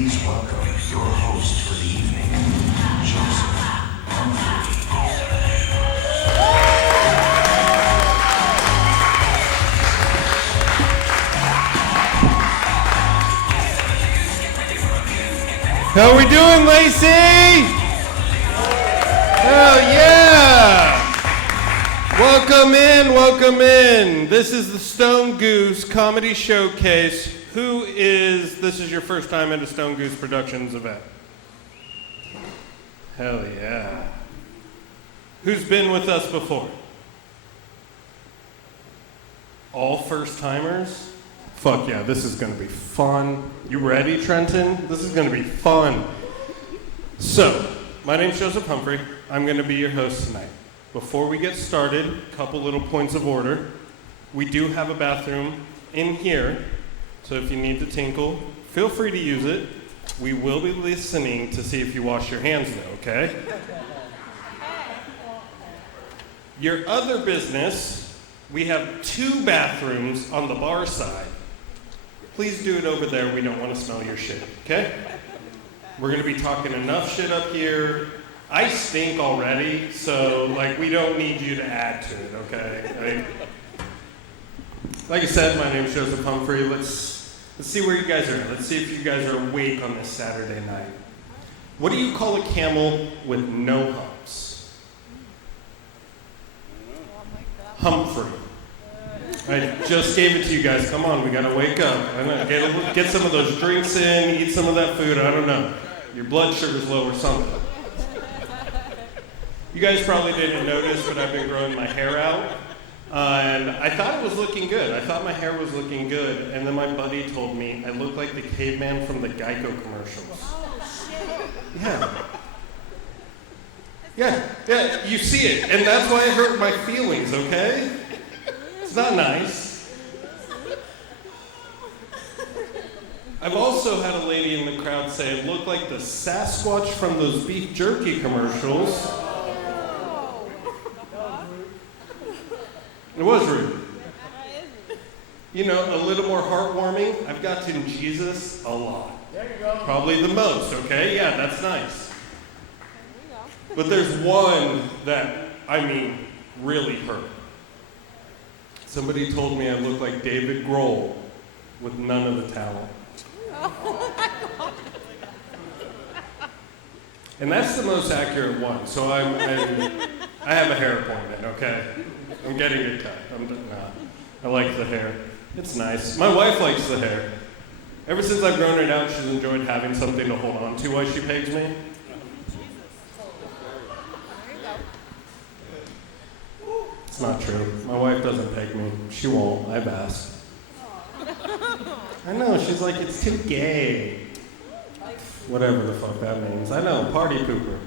Please welcome your host for the evening, Joseph Humphrey. How we doing, Lacey? Hell yeah! Welcome in, welcome in. This is the Stone Goose Comedy Showcase. This is your first time at a Stone Goose Productions event? Hell yeah. Who's been with us before? All first timers? Fuck yeah, this is gonna be fun. You ready, Trenton? This is gonna be fun. So, my name's Joseph Humphrey. I'm gonna be your host tonight. Before we get started, a couple little points of order. We do have a bathroom in here, so if you need to tinkle, feel free to use it. We will be listening to see if you wash your hands though, okay? Your other business, we have 2 bathrooms on the bar side. Please do it over there. We don't want to smell your shit, okay? We're going to be talking enough shit up here. I stink already, so, we don't need you to add to it, okay? Like I said, my name's Joseph Humphrey. Let's see where you guys are. Let's see if you guys are awake on this Saturday night. What do you call a camel with no humps? Humphrey. I just gave it to you guys. Come on, we gotta wake up. I know. Get some of those drinks in, eat some of that food. I don't know. Your blood sugar's low or something. You guys probably didn't notice, but I've been growing my hair out. And I thought it was looking good. I thought my hair was looking good. And then my buddy told me I look like the caveman from the Geico commercials. Oh, shit. Yeah, you see it. And that's why it hurt my feelings, okay? It's not nice. I've also had a lady in the crowd say it looked like the Sasquatch from those beef jerky commercials. It was rude. You know, a little more heartwarming. I've got to Jesus a lot. There you go. Probably the most, okay? Yeah, that's nice. But there's one that, really hurt. Somebody told me I look like David Grohl with none of the talent. And that's the most accurate one. So I have a hair appointment, okay? I'm getting it cut. I like the hair. It's nice. My wife likes the hair. Ever since I've grown it out, she's enjoyed having something to hold on to while she pegs me. It's not true. My wife doesn't peg me. She won't. I've asked. I know. She's like, it's too gay. Whatever the fuck that means. I know. Party pooper.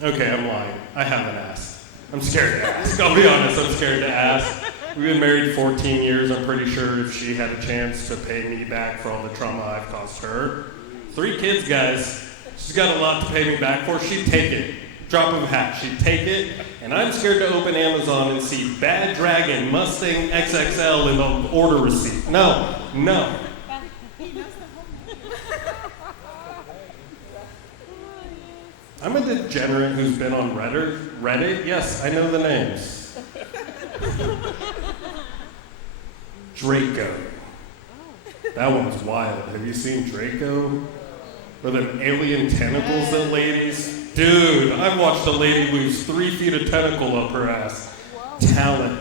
Okay, I'm lying. I haven't asked. I'm scared to ask. I'll be honest. I'm scared to ask. We've been married 14 years. I'm pretty sure if she had a chance to pay me back for all the trauma I've caused her. 3 kids, guys. She's got a lot to pay me back for. She'd take it. Drop of a hat. She'd take it. And I'm scared to open Amazon and see Bad Dragon Mustang XXL in the order receipt. No. I'm a degenerate who's been on Reddit. Yes, I know the names. Draco. That one's wild. Have you seen Draco? Or them alien tentacles that ladies? Dude, I've watched a lady lose 3 feet of tentacle up her ass. Talent.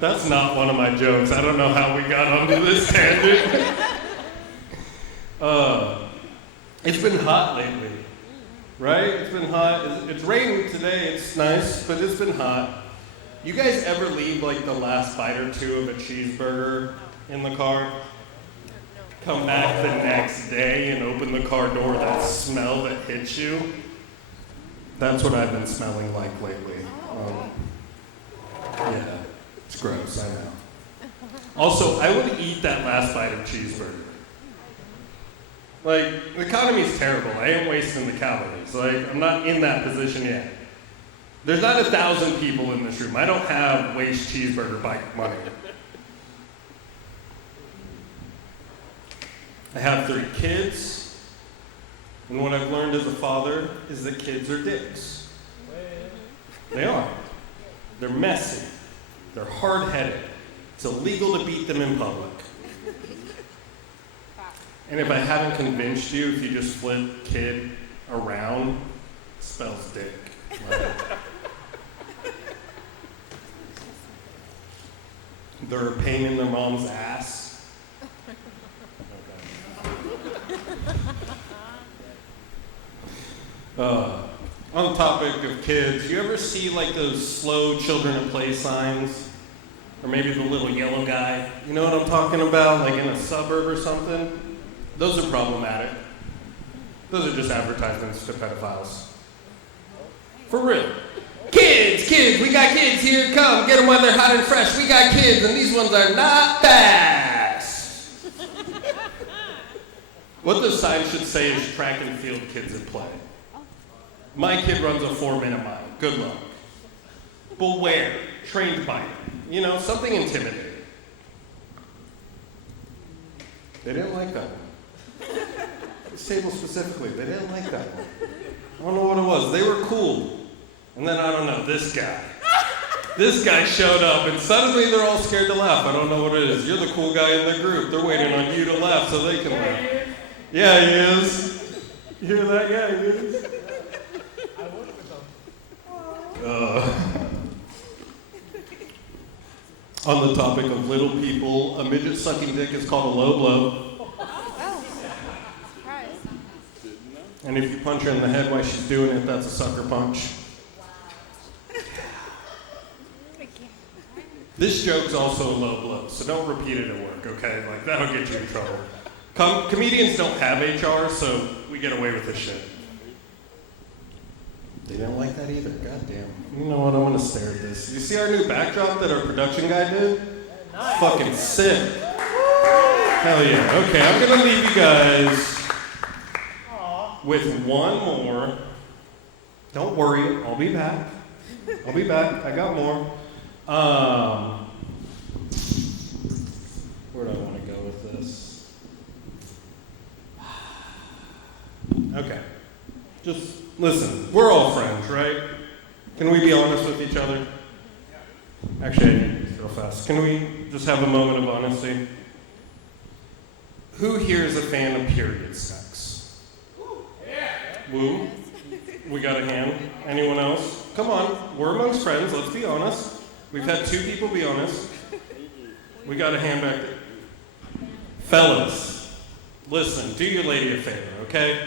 That's not one of my jokes. I don't know how we got onto this tangent. It's been hot lately, right? It's been hot. It's raining today. It's nice, but it's been hot. You guys ever leave the last bite or 2 of a cheeseburger in the car? Come back the next day and open the car door, that smell that hits you? That's what I've been smelling like lately. Yeah, it's gross, I know. Also, I would eat that last bite of cheeseburger. The economy's terrible. I ain't wasting the calories. I'm not in that position yet. There's not 1,000 people in this room. I don't have waste cheeseburger bike money. I have 3 kids, and what I've learned as a father is that kids are dicks. They are. They're messy. They're hard-headed. It's illegal to beat them in public. And if I haven't convinced you, if you just flip kid around, it spells dick. Right? They're a pain in their mom's ass. On the topic of kids, you ever see like those slow children at play signs? Or maybe the little yellow guy? You know what I'm talking about? Like in a suburb or something? Those are problematic. Those are just advertisements to pedophiles. For real. Kids, we got kids here, come, get them while they're hot and fresh. We got kids, and these ones are not fast. What the sign should say is track and field kids at play. My kid runs a 4-minute mile, good luck. Beware, trained by it. You know, something intimidating. They didn't like that one. This table specifically, they didn't like that one. I don't know what it was. They were cool. And then, I don't know, this guy. This guy showed up, and suddenly they're all scared to laugh. I don't know what it is. You're the cool guy in the group. They're waiting on you to laugh so they can laugh. Yeah, he is. You hear that? Yeah, he is. I work with them. On the topic of little people, a midget sucking dick is called a low blow. Oh, surprise. And if you punch her in the head while she's doing it, that's a sucker punch. This joke's also a low blow, so don't repeat it at work, okay? Like, that'll get you in trouble. Comedians don't have HR, so we get away with this shit. They didn't like that either, goddamn. You know what, I want to stare at this. You see our new backdrop that our production guy did? Nice. Fucking sick. Hell yeah. Okay, I'm gonna leave you guys with one more. Don't worry, I'll be back. I got more. Where do I want to go with this? Okay. Just listen, we're all friends, right? Can we be honest with each other? Actually, I need this real fast. Can we just have a moment of honesty? Who here is a fan of period sex? Woo? We got a hand? Anyone else? Come on, we're amongst friends, let's be honest. We've had 2 people be honest. We got a hand back there. Fellas, listen, do your lady a favor, okay?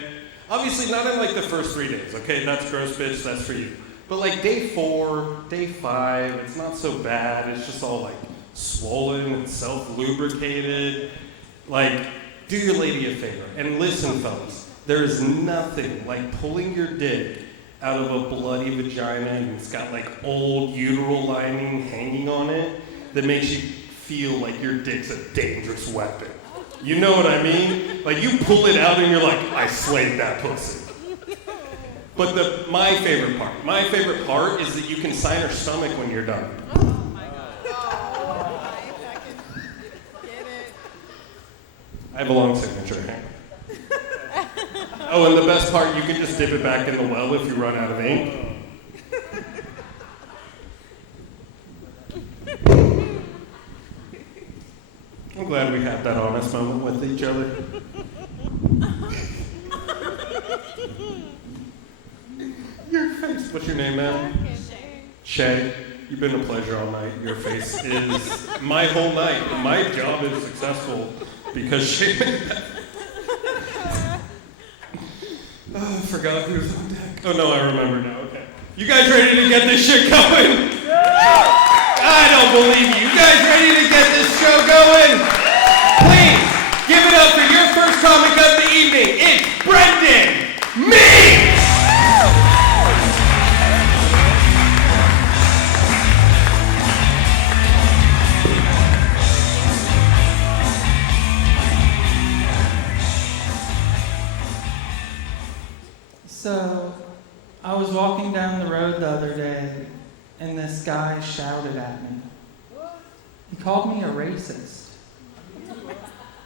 Obviously not in like the first 3 days, okay? That's gross, bitch, that's for you. But like day 4, day 5, it's not so bad. It's just all like swollen and self-lubricated. Like, do your lady a favor. And listen, fellas, there is nothing like pulling your dick out of a bloody vagina and it's got like old uteral lining hanging on it that makes you feel like your dick's a dangerous weapon. You know what I mean? Like you pull it out and you're like, I slayed that pussy. But my favorite part is that you can sign her stomach when you're done. Oh my God. Oh, I can get it. I have a long signature. Hang on. Oh, and the best part, you can just dip it back in the well if you run out of ink. I'm glad we had that honest moment with each other. Your face. What's your name, man? Shay. You've been a pleasure all night. Your face is my whole night. My job is successful because Shay made that. Oh, I forgot who was on deck. Oh no, I remember now. Okay. You guys ready to get this shit going? I don't believe you. You guys ready to get this show going? Please give it up for your first comic of the evening. It's Brendan Meeks! So, I was walking down the road the other other day, and this guy shouted at me. He called me a racist.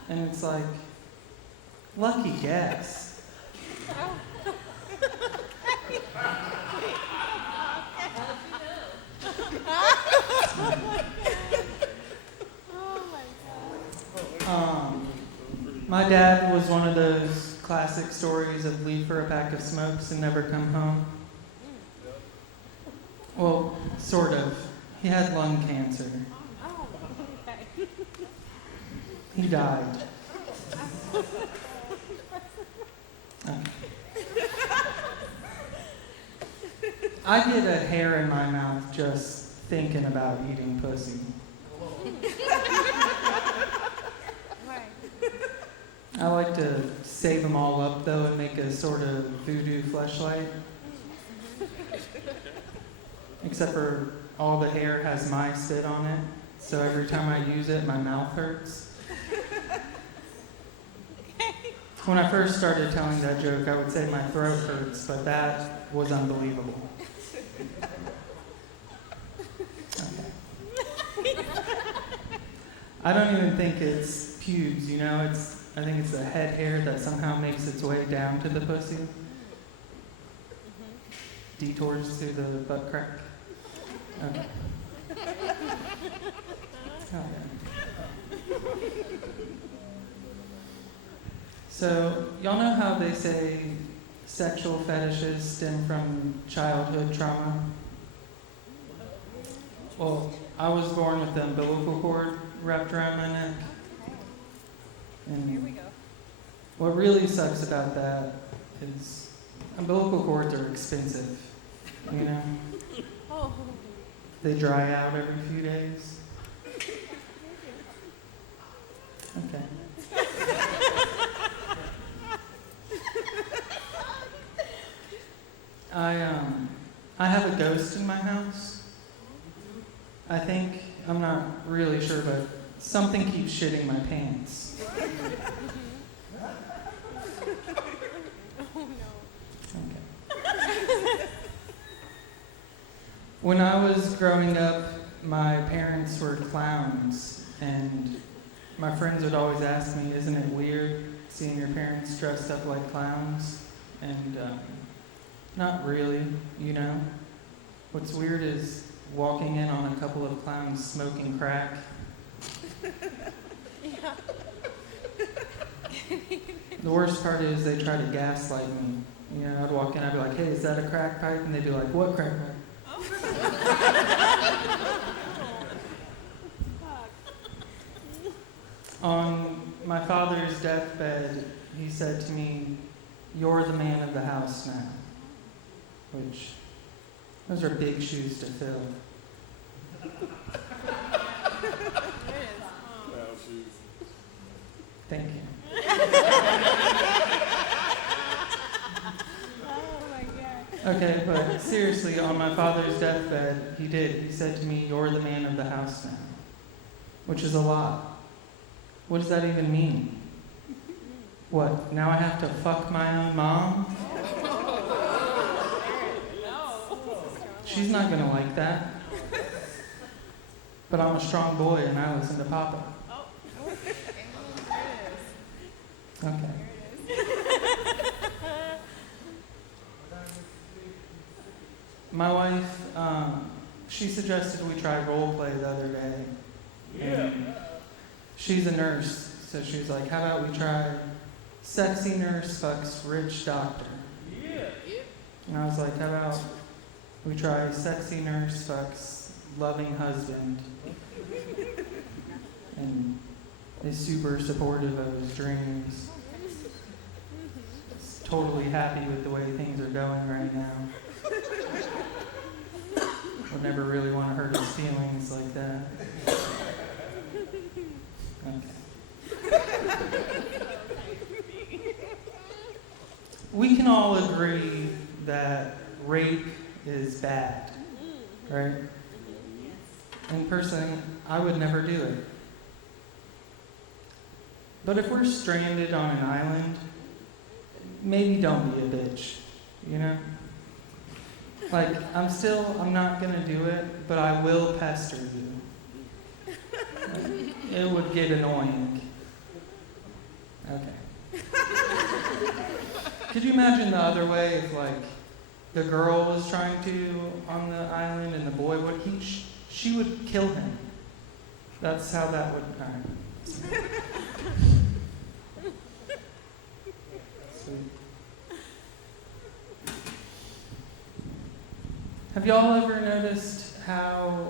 And it's like, lucky guess. My dad was one of those classic stories of leave for a pack of smokes and never come home. Well, sort of. He had lung cancer. Oh, okay. He died. I get a hair in my mouth just thinking about eating pussy. I like to save them all up though and make a sort of voodoo fleshlight. Except for all the hair has my spit on it, so every time I use it, my mouth hurts. When I first started telling that joke, I would say my throat hurts, but that was unbelievable. Okay. I don't even think it's pubes, you know, I think it's the head hair that somehow makes its way down to the pussy. Detours through the butt crack. Okay. Okay. So, y'all know how they say sexual fetishes stem from childhood trauma? Well, I was born with the umbilical cord wrapped around my neck. And Here we go. what really sucks about that is umbilical cords are expensive, you know? Oh. They dry out every few days. Okay. I have a ghost in my house. I think, I'm not really sure, but something keeps shitting my pants. Oh no. Okay. When I was growing up, my parents were clowns, and my friends would always ask me, isn't it weird seeing your parents dressed up like clowns? And not really, you know. What's weird is walking in on a couple of clowns smoking crack. Yeah. The worst part is they try to gaslight me. You know, I'd walk in, I'd be like, hey, is that a crack pipe? And they'd be like, what crack pipe? On my father's deathbed, he said to me, you're the man of the house now. Which, those are big shoes to fill. There it is. Thank you. Oh my god. Okay, but seriously, on my father's deathbed, he did. He said to me, you're the man of the house now. Which is a lot. What does that even mean? What, now I have to fuck my own mom? She's not gonna like that. But I'm a strong boy and I listen to Papa. Oh. There it is. Okay. There it is. My wife, she suggested we try role play the other day. And she's a nurse, so she was like, how about we try sexy nurse fucks rich doctor? And I was like, how about we try sexy nurse fucks loving husband? And is super supportive of his dreams. Is totally happy with the way things are going right now. Would never really want to hurt his feelings like that. Okay. We can all agree that rape is bad, right? And personally, I would never do it. But if we're stranded on an island, maybe don't be a bitch, you know? Like, I'm not gonna do it, but I will pester you. It would get annoying. Okay. Could you imagine the other way if, like, the girl was trying to on the island and the boy would, she would kill him. That's how that would, alright. Sweet. Have y'all ever noticed how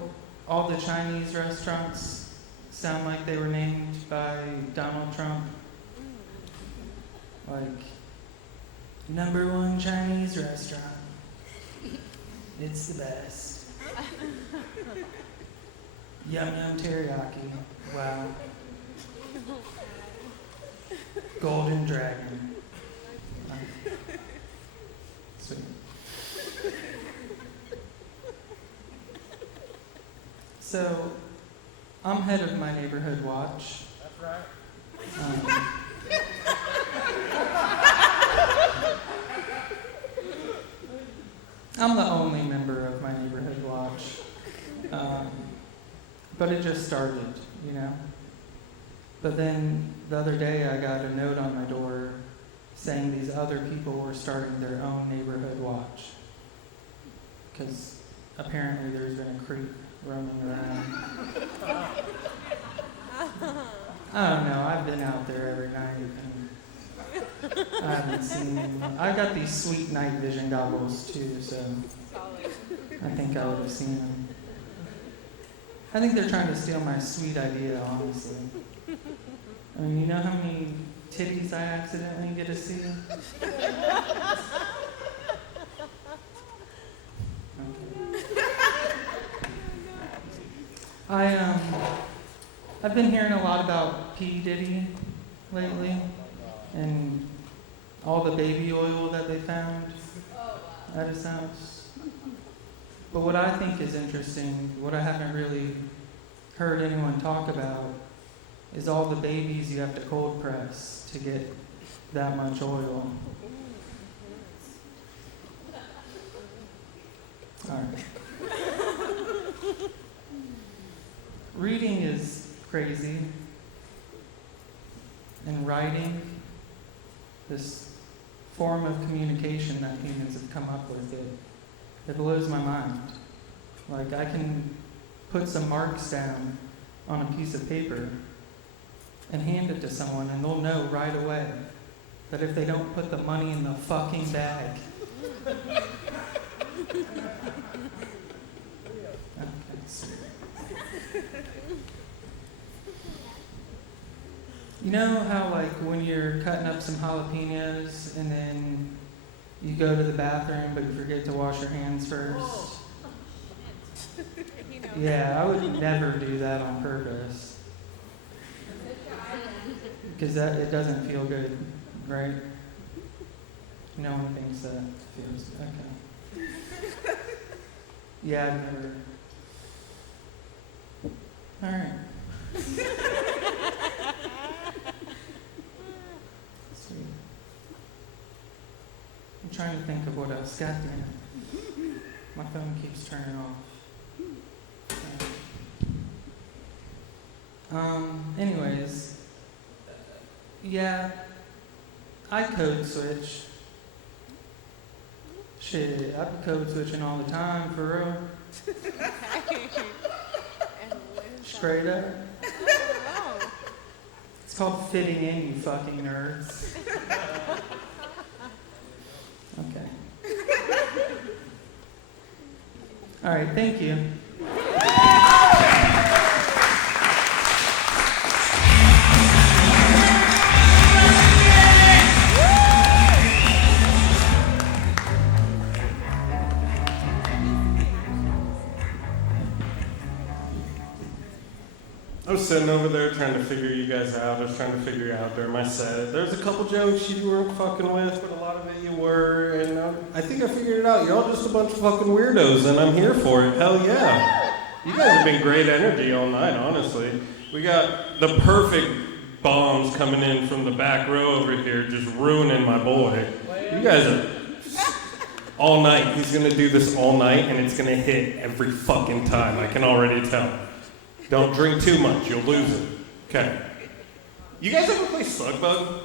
all the Chinese restaurants sound like they were named by Donald Trump? Like, #1 Chinese restaurant. It's the best. Yum Yum Teriyaki. Wow. Golden Dragon. Sweet. So, I'm head of my neighborhood watch. That's right. I'm the only member of my neighborhood watch. But it just started, you know? But then the other day I got a note on my door saying these other people were starting their own neighborhood watch. Because apparently there's been a creep roaming around. I don't know, I've been out there every night and I haven't seen him. I got these sweet night vision goggles too, so I think I would have seen them. I think they're trying to steal my sweet idea, honestly. I mean, you know how many titties I accidentally get to see? Okay. I've been hearing a lot about P. Diddy lately, and all the baby oil that they found at his house. But what I think is interesting, what I haven't really heard anyone talk about, is all the babies you have to cold press to get that much oil. All right. Reading is crazy. And writing, this form of communication that humans have come up with, it blows my mind. Like, I can put some marks down on a piece of paper and hand it to someone, and they'll know right away that if they don't put the money in the fucking bag. You know how, like, when you're cutting up some jalapenos and then you go to the bathroom but you forget to wash your hands first? Yeah, I would never do that on purpose. Because it doesn't feel good, right? No one thinks that feels okay. Yeah, I've never. All right. Sweet. I'm trying to think of what else. God damn it. My phone keeps turning off. Anyways, yeah, I code switch. Shit, I'm code switching all the time, for real. Straight up. It's called fitting in, you fucking nerds. Okay. All right, thank you. I was sitting over there trying to figure you guys out. I was trying to figure you out during my set. There's a couple jokes you weren't fucking with, but a lot of it you were. And I think I figured it out. You're all just a bunch of fucking weirdos, and I'm here for it. Hell yeah. You guys have been great energy all night, honestly. We got the perfect bombs coming in from the back row over here, just ruining my boy. You guys are all night. He's gonna do this all night, and it's gonna hit every fucking time. I can already tell. Don't drink too much, you'll lose it. Okay. You guys ever play Slug Bug?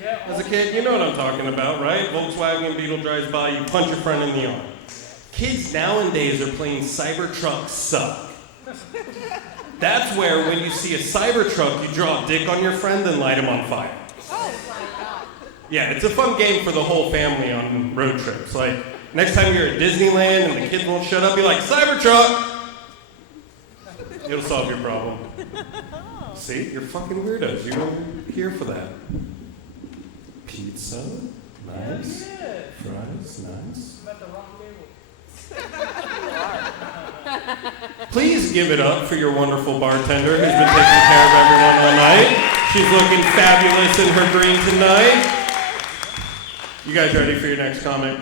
Yeah. As a kid, you know what I'm talking about, right? Volkswagen Beetle drives by, you punch your friend in the arm. Kids nowadays are playing Cybertruck Suck. That's where when you see a Cybertruck, you draw a dick on your friend and light him on fire. Oh my God. Yeah, it's a fun game for the whole family on road trips. Like, next time you're at Disneyland and the kids won't shut up, be like, Cybertruck! It'll solve your problem. See, you're fucking weirdos. You weren't here for that. Pizza, nice. Yeah. Fries, nice. I'm at the wrong table. Please give it up for your wonderful bartender who's been taking care of everyone all night. She's looking fabulous in her green tonight. You guys ready for your next comic?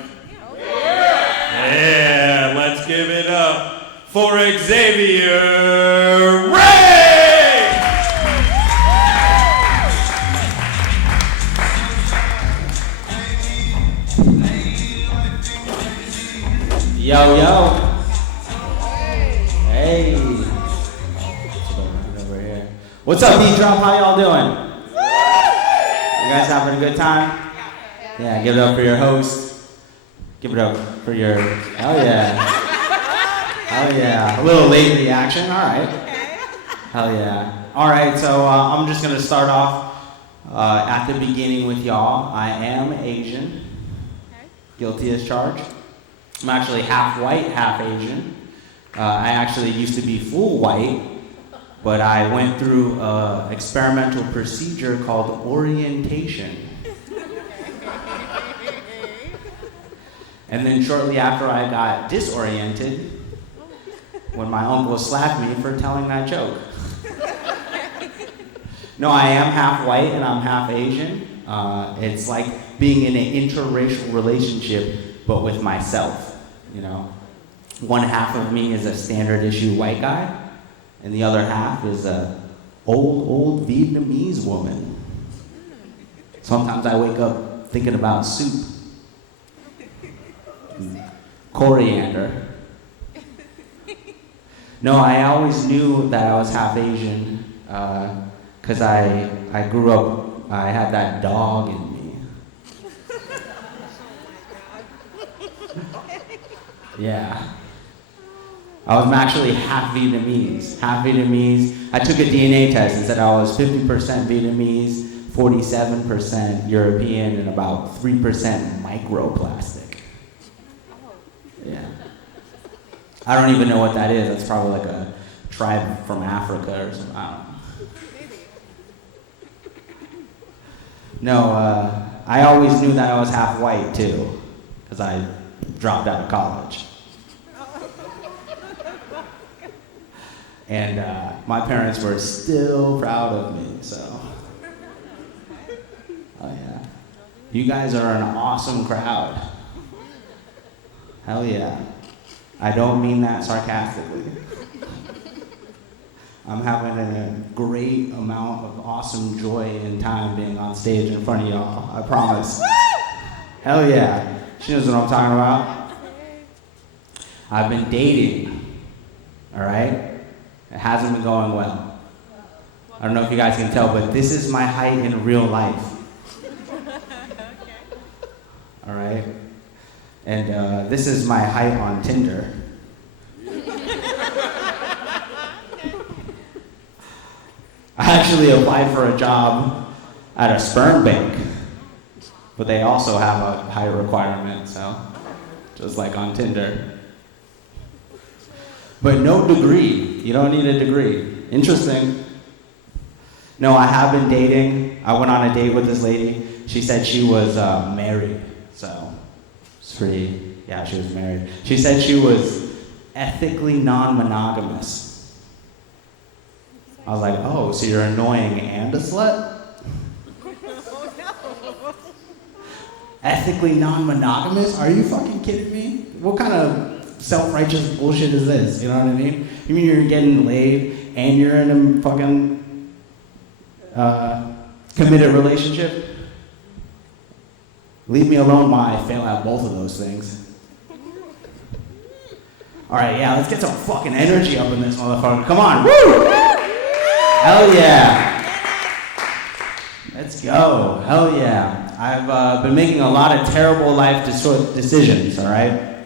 Yeah, let's give it up for Xavier Ray! Yo, yo. Hey. Over here. What's up, D-Drop? How y'all doing? You guys having a good time? Yeah, give it up for your host. Give it up for your, hell yeah. Hell yeah. A little late reaction, all right. Hell yeah. All right, so I'm just going to start off at the beginning with y'all. I am Asian. Guilty as charged. I'm actually half white, half Asian. I actually used to be full white, but I went through an experimental procedure called orientation. And then shortly after I got disoriented, when my uncle slapped me for telling that joke. No, I am half white and I'm half Asian. It's like being in an interracial relationship, but with myself. You know, one half of me is a standard issue white guy, and the other half is a old Vietnamese woman. Sometimes I wake up thinking about soup, coriander. No, I always knew that I was half Asian, because I grew up, I had that dog in me. Yeah. I was actually half Vietnamese. I took a DNA test and said I was 50% Vietnamese, 47% European, and about 3% microplastic. Yeah. I don't even know what that is. That's probably like a tribe from Africa or something. I don't know. No, I always knew that I was half white too, because I dropped out of college. And my parents were still proud of me, so. Oh yeah. You guys are an awesome crowd. Hell yeah. I don't mean that sarcastically. I'm having a great amount of awesome joy and time being on stage in front of y'all, I promise. Hell yeah. She knows what I'm talking about. I've been dating, all right? It hasn't been going well. I don't know if you guys can tell, but this is my height in real life. All right? And this is my height on Tinder. I actually applied for a job at a sperm bank, but they also have a height requirement, so just like on Tinder. But no degree. You don't need a degree. Interesting. No, I have been dating. I went on a date with this lady. She said she was married, so it's pretty, yeah, she was married. She said she was ethically non-monogamous. I was like, oh, so you're annoying and a slut? Ethically non-monogamous? Are you fucking kidding me? What kind of self-righteous bullshit is this? You know what I mean? You mean you're getting laid and you're in a fucking committed relationship? Leave me alone while I fail at both of those things. All right, yeah, let's get some fucking energy up in this motherfucker. Come on, woo! Hell yeah. Let's go, hell yeah. I've been making a lot of terrible life decisions, all right?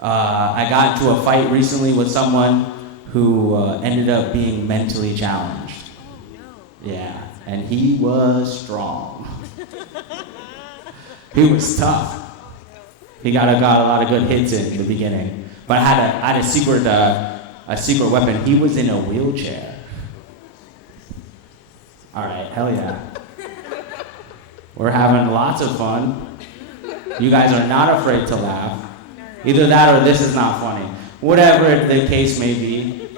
I got into a fight recently with someone who ended up being mentally challenged. Yeah, and he was strong. He was tough. He got a lot of good hits in the beginning. But I had a secret weapon. He was in a wheelchair. All right, hell yeah. We're having lots of fun. You guys are not afraid to laugh. Either that or this is not funny. Whatever the case may be,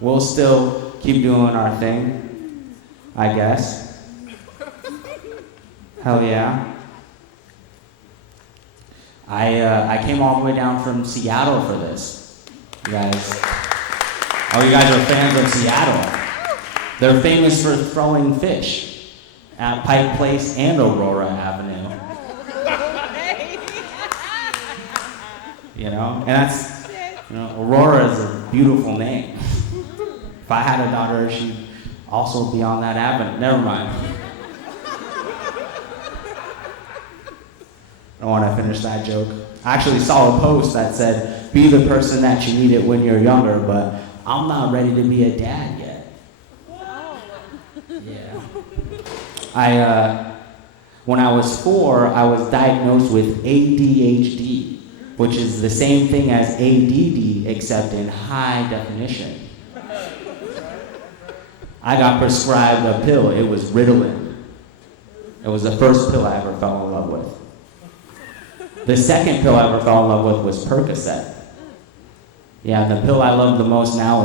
we'll still keep doing our thing, I guess. Hell yeah. I came all the way down from Seattle for this. You guys, oh, you guys are fans of Seattle. They're famous for throwing fish at Pike Place and Aurora Avenue. You know, and that's, you know, Aurora is a beautiful name. If I had a daughter, she'd also be on that avenue. Never mind. I don't want to finish that joke. I actually saw a post that said, be the person that you needed when you're younger, but I'm not ready to be a dad yet. Yeah. When I was 4, I was diagnosed with ADHD, which is the same thing as ADD, except in high definition. I got prescribed a pill. It was Ritalin. It was the first pill I ever fell in love with. The second pill I ever fell in love with was Percocet. Yeah, and the pill I love the most now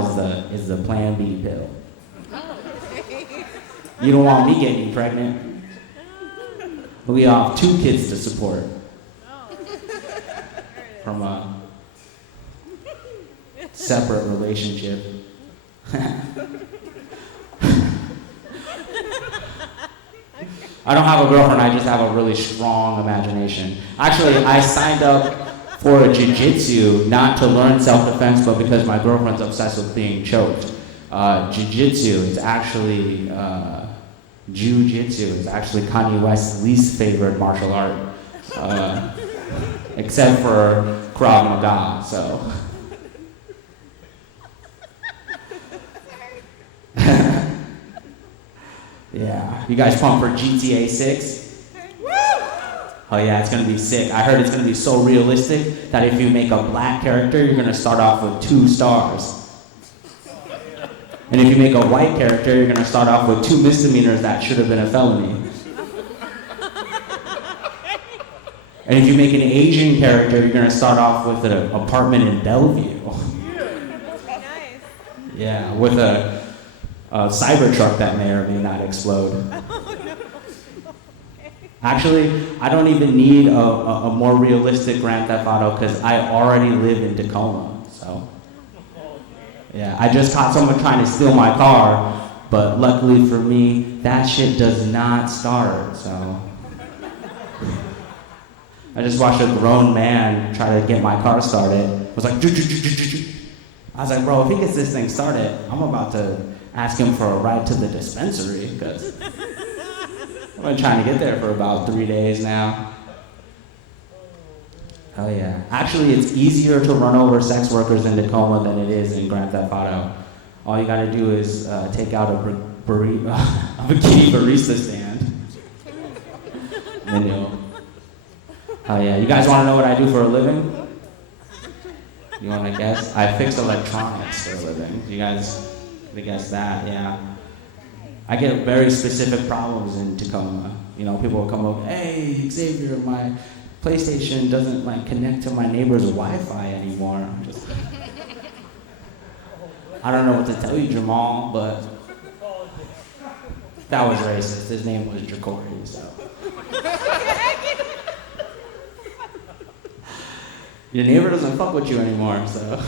is the Plan B pill. You don't want me getting pregnant. We have 2 kids to support. From a separate relationship. I don't have a girlfriend, I just have a really strong imagination. Actually, I signed up for jiu-jitsu, not to learn self-defense, but because my girlfriend's obsessed with being choked. Jiu-jitsu is actually, jiu-jitsu is actually Kanye West's least favorite martial art. Except for Krav Maga, so. Yeah, you guys pumped for GTA 6? Oh yeah, it's gonna be sick. I heard it's gonna be so realistic that if you make a black character, you're gonna start off with 2 stars. And if you make a white character, you're gonna start off with 2 misdemeanors that should have been a felony. And if you make an Asian character, you're gonna start off with an apartment in Bellevue. Nice. Yeah, with a Cybertruck that may or may not explode. Actually, I don't even need a more realistic Grand Theft Auto because I already live in Tacoma, so. Yeah, I just caught someone trying to steal my car, but luckily for me, that shit does not start, so. I just watched a grown man try to get my car started. It was like, I was like, bro, if he gets this thing started, I'm about to ask him for a ride to the dispensary, because I've been trying to get there for about 3 days now. Hell yeah. Actually, it's easier to run over sex workers in Tacoma than it is in Grand Theft Auto. All you gotta do is take out a bikini barista stand. And then you'll. Oh yeah, you guys wanna know what I do for a living? You wanna guess? I fix electronics for a living. You guys guess that, yeah. I get very specific problems in Tacoma. You know, people will come up, hey, Xavier, my PlayStation doesn't like connect to my neighbor's Wi-Fi anymore. I'm just, I don't know what to tell you, Jamal, but that was racist. His name was Jacory, so. Your neighbor doesn't fuck with you anymore, so.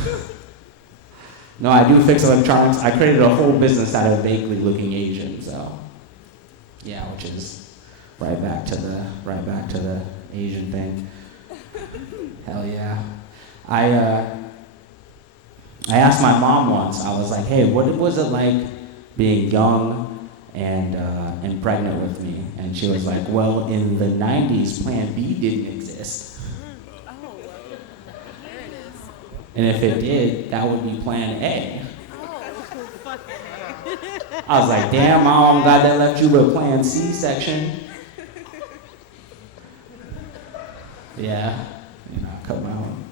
No, I do fix electronics. I created a whole business out of vaguely looking Asian, so. Yeah, which is right back to the Asian thing. Hell yeah. I asked my mom once, I was like, hey, what was it like being young and pregnant with me? And she was like, well, in the 90s, Plan B didn't exist. Oh, there it is. And if it did, that would be Plan A. Oh, fucking I was like, damn, Mom, I'm glad they left you with Plan C section. Yeah, cut my own.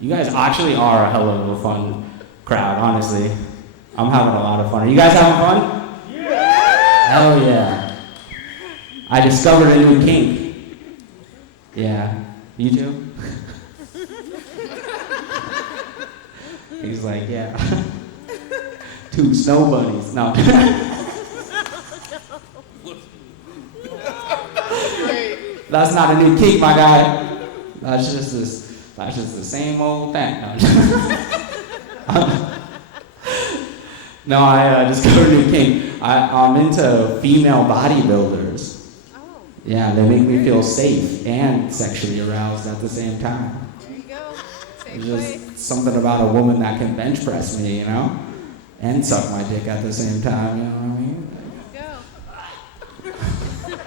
You guys actually are a hell of a fun crowd, honestly. I'm having a lot of fun. Are you guys having fun? Yeah! Hell yeah. I discovered a new kink. Yeah. You too? He's like, yeah. 2 snow bunnies. No. That's not a new kink, my guy. That's just the same old thing. No, I discovered a new kink. I'm into female bodybuilders. Oh, Yeah, they make me feel safe and sexually aroused at the same time. there you go. Safe There's place. just something about a woman that can bench press me, and suck my dick at the same time, you know what I mean? There you go.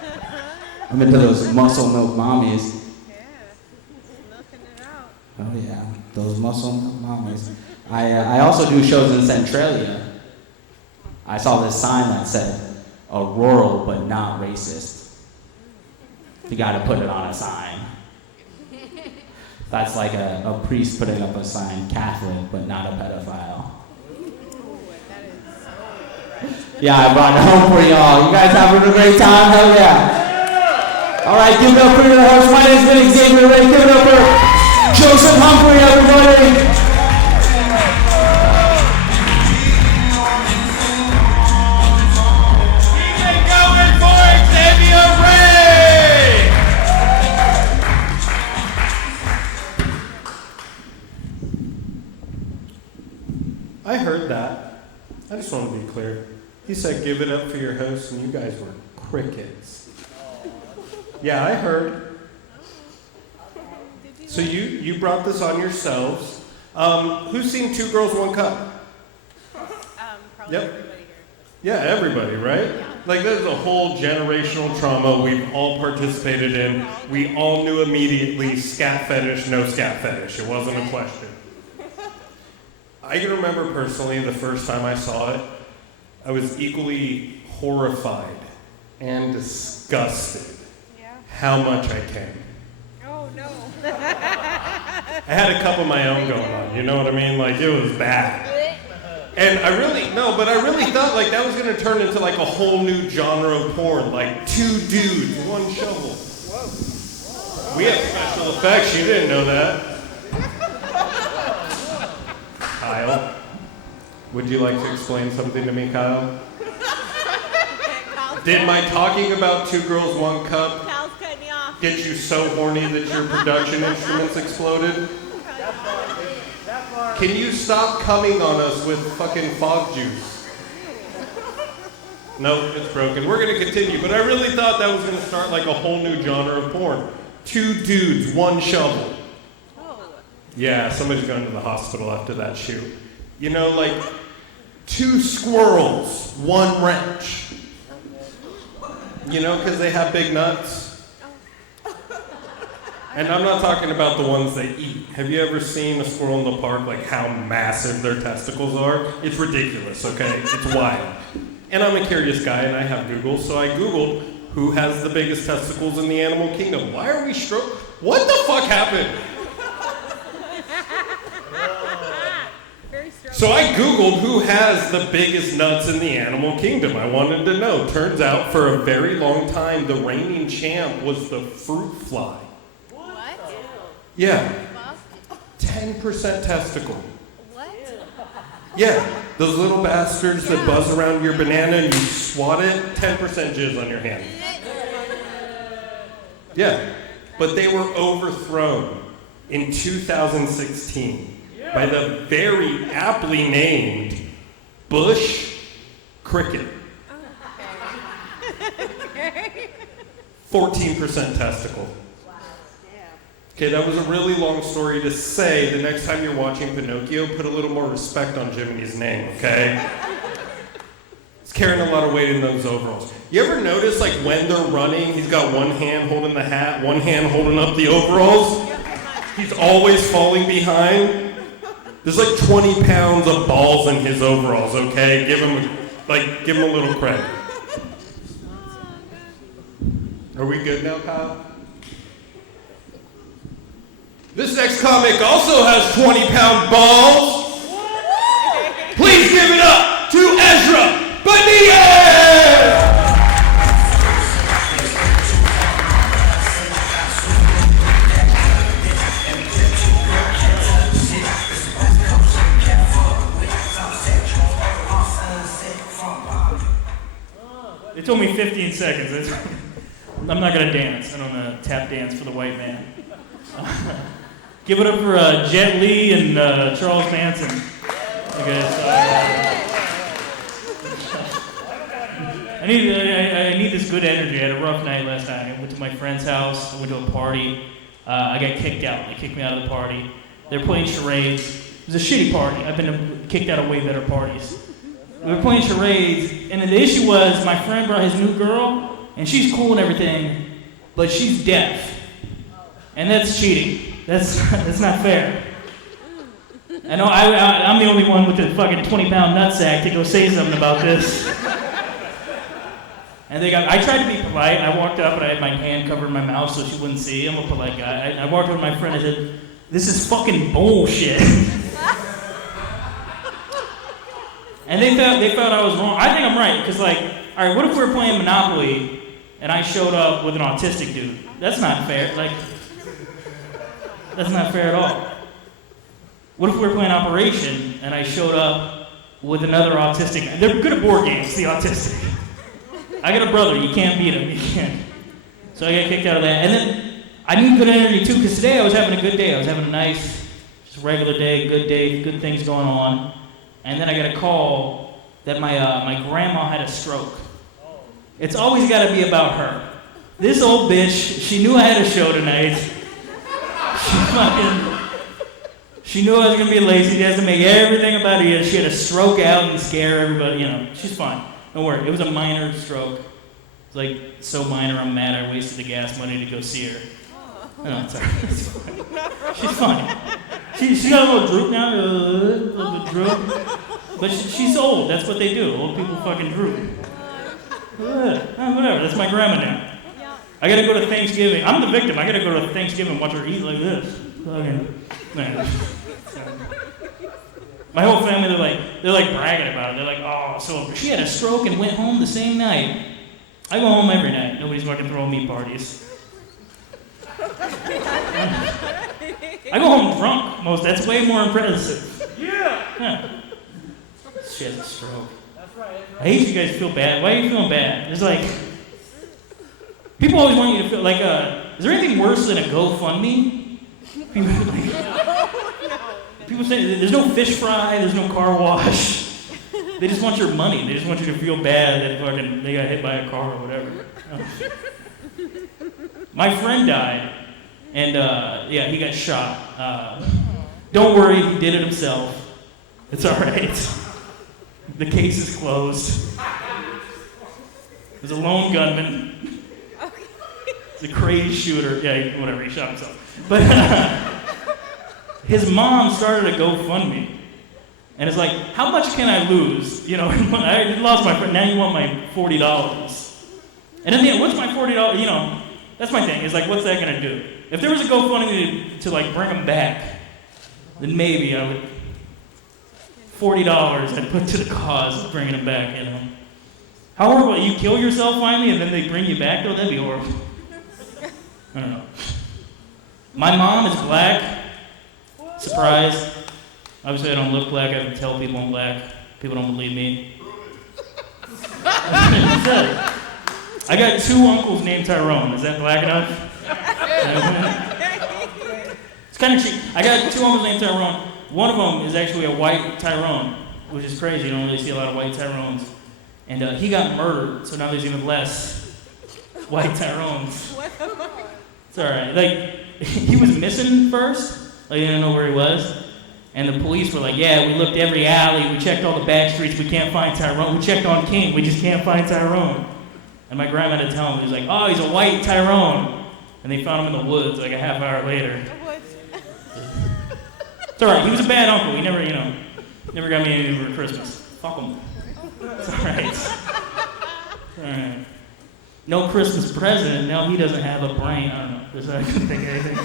I'm into those muscle milk mommies. Yeah. Milking it out. Oh yeah, those muscle milk mommies. I also do shows in Centralia. I saw this sign that said, "A rural but not racist." You gotta put it on a sign. That's like a priest putting up a sign, Catholic but not a pedophile. That is so right. Yeah, I brought it home for y'all. You guys having a great time? Hell yeah. All right, give it up for your host. My name's been Xavier Ray. Give it up for Joseph Humphrey, everybody. I heard that. I just want to be clear. He said, give it up for your host, and you guys were crickets. Yeah, I heard. So you brought this on yourselves. Who's seen Two Girls, One Cup? Probably Yep. everybody here. Yeah, everybody, right? Like, there's a whole generational trauma we've all participated in. We all knew immediately, scat fetish, no scat fetish. It wasn't a question. I can remember personally the first time I saw it, I was equally horrified and disgusted Yeah. how much I came. Oh, no. I had a cup of my own going on, you know what I mean? Like, it was bad. And I really thought like that was gonna turn into like a whole new genre of porn, like 2 dudes, 1 shovel. Whoa. We have special effects, you didn't know that. Kyle, would you like to explain something to me, Kyle? Did my talking about 2 Girls, 1 Cup Kyle's cutting me off. get you so horny that your production instruments exploded? Can you stop coming on us with fucking fog juice? No, it's broken. We're gonna continue, but I really thought that was gonna start like a whole new genre of porn. 2 dudes, 1 shovel. Oh. Yeah, somebody's going to the hospital after that shoot. You know, like 2 squirrels, 1 wrench. You know, because they have big nuts. And I'm not talking about the ones they eat. Have you ever seen a squirrel in the park, like how massive their testicles are? It's ridiculous, okay? It's wild. And I'm a curious guy and I have Google, so I Googled who has the biggest testicles in the animal kingdom. Why are we what the fuck happened? Very strong. So I Googled who has the biggest nuts in the animal kingdom. I wanted to know. Turns out for a very long time, the reigning champ was the fruit fly. What? Yeah, Fuck? 10% testicle. What? Yeah, those little bastards that buzz around your banana and you swat it, 10% jizz on your hand. Yeah, but they were overthrown in 2016 by the very aptly named Bush Cricket. Okay. 14% testicle. Yeah. Okay, that was a really long story to say. The next time you're watching Pinocchio, put a little more respect on Jiminy's name, okay? He's carrying a lot of weight in those overalls. You ever notice, like, when they're running, he's got one hand holding the hat, one hand holding up the overalls? He's always falling behind. There's like 20 pounds of balls in his overalls, okay? Give him a little credit. Are we good now, Kyle? This next comic also has 20-pound balls. Please give it up to Ezra Bonilla! They told me 15 seconds. I'm not gonna dance. I don't know tap dance for the white man. Give it up for Jet Li and Charles Manson. I need this good energy. I had a rough night last night. I went to my friend's house. I went to a party. I got kicked out. They kicked me out of the party. They were playing charades. It was a shitty party. I've been kicked out of way better parties. We were playing charades, and then the issue was my friend brought his new girl, and she's cool and everything, but she's deaf. And that's cheating. That's not fair. I know I'm the only one with the fucking 20-pound nutsack to go say something about this. And I tried to be polite. I walked up and I had my hand covered in my mouth so she wouldn't see. I'm a polite guy. I walked up to my friend and said, "This is fucking bullshit." And they thought I was wrong. I think I'm right, because all right, what if we were playing Monopoly and I showed up with an autistic dude? That's not fair. That's not fair at all. What if we were playing Operation and I showed up with another autistic guy? They're good at board games, the autistic. I got a brother, you can't beat him, you can't. So I got kicked out of that. And then I need good energy too, because today I was having a good day. I was having a nice, just regular day, good things going on. And then I got a call that my grandma had a stroke. It's always got to be about her. This old bitch, she knew I had a show tonight. She knew I was going to be lazy. She has to make everything about it. She had to stroke out and scare everybody. She's fine. Don't worry. It was a minor stroke. It's so minor, I'm mad I wasted the gas money to go see her. No, it's all right. It's fine. She's fine. She got a little droop now, a little bit droop. But she's old. That's what they do. Old people fucking droop. Whatever. That's my grandma now. I gotta go to Thanksgiving. I'm the victim. I gotta go to Thanksgiving and watch her eat like this. Man. My whole family, they're bragging about it. They're like, oh, so she had a stroke and went home the same night. I go home every night. Nobody's fucking throwing me parties. I go home drunk. That's way more impressive. Yeah. She has a stroke. That's right. I hate you guys feel bad. Why are you feeling bad? There's people always want you to feel is there anything worse than a GoFundMe? People say there's no fish fry, there's no car wash. They just want your money. They just want you to feel bad that they got hit by a car or whatever. My friend died, and he got shot. Don't worry, he did it himself. It's all right. The case is closed. There's a lone gunman. It's a crazy shooter. Yeah, whatever, he shot himself. But his mom started a GoFundMe. And it's like, how much can I lose? I lost my friend, now you want my $40. And in the end, what's my $40? That's my thing. It's what's that gonna do? If there was a GoFundMe to bring him back, then maybe I would, $40 I'd put to the cause of bringing him back, How horrible, you kill yourself finally and then they bring you back though? That'd be horrible. I don't know. My mom is black. Surprise. Obviously I don't look black, I have to tell people I'm black. People don't believe me. I got 2 uncles named Tyrone. Is that black enough? It's kind of cheap. I got 2 uncles named Tyrone. One of them is actually a white Tyrone, which is crazy. You don't really see a lot of white Tyrones. And he got murdered, so now there's even less white Tyrones. It's all right. he was missing first. Like, they didn't know where he was. And the police were like, yeah, we looked every alley, we checked all the back streets, we can't find Tyrone. We checked on King, we just can't find Tyrone. And my grandma had to tell him, he was like, oh, he's a white Tyrone. And they found him in the woods like a half hour later. It's alright, he was a bad uncle. He never, never got me anything for Christmas. Fuck him. It's alright. Alright. No Christmas present, now he doesn't have a brain. I don't know. I couldn't think of anything.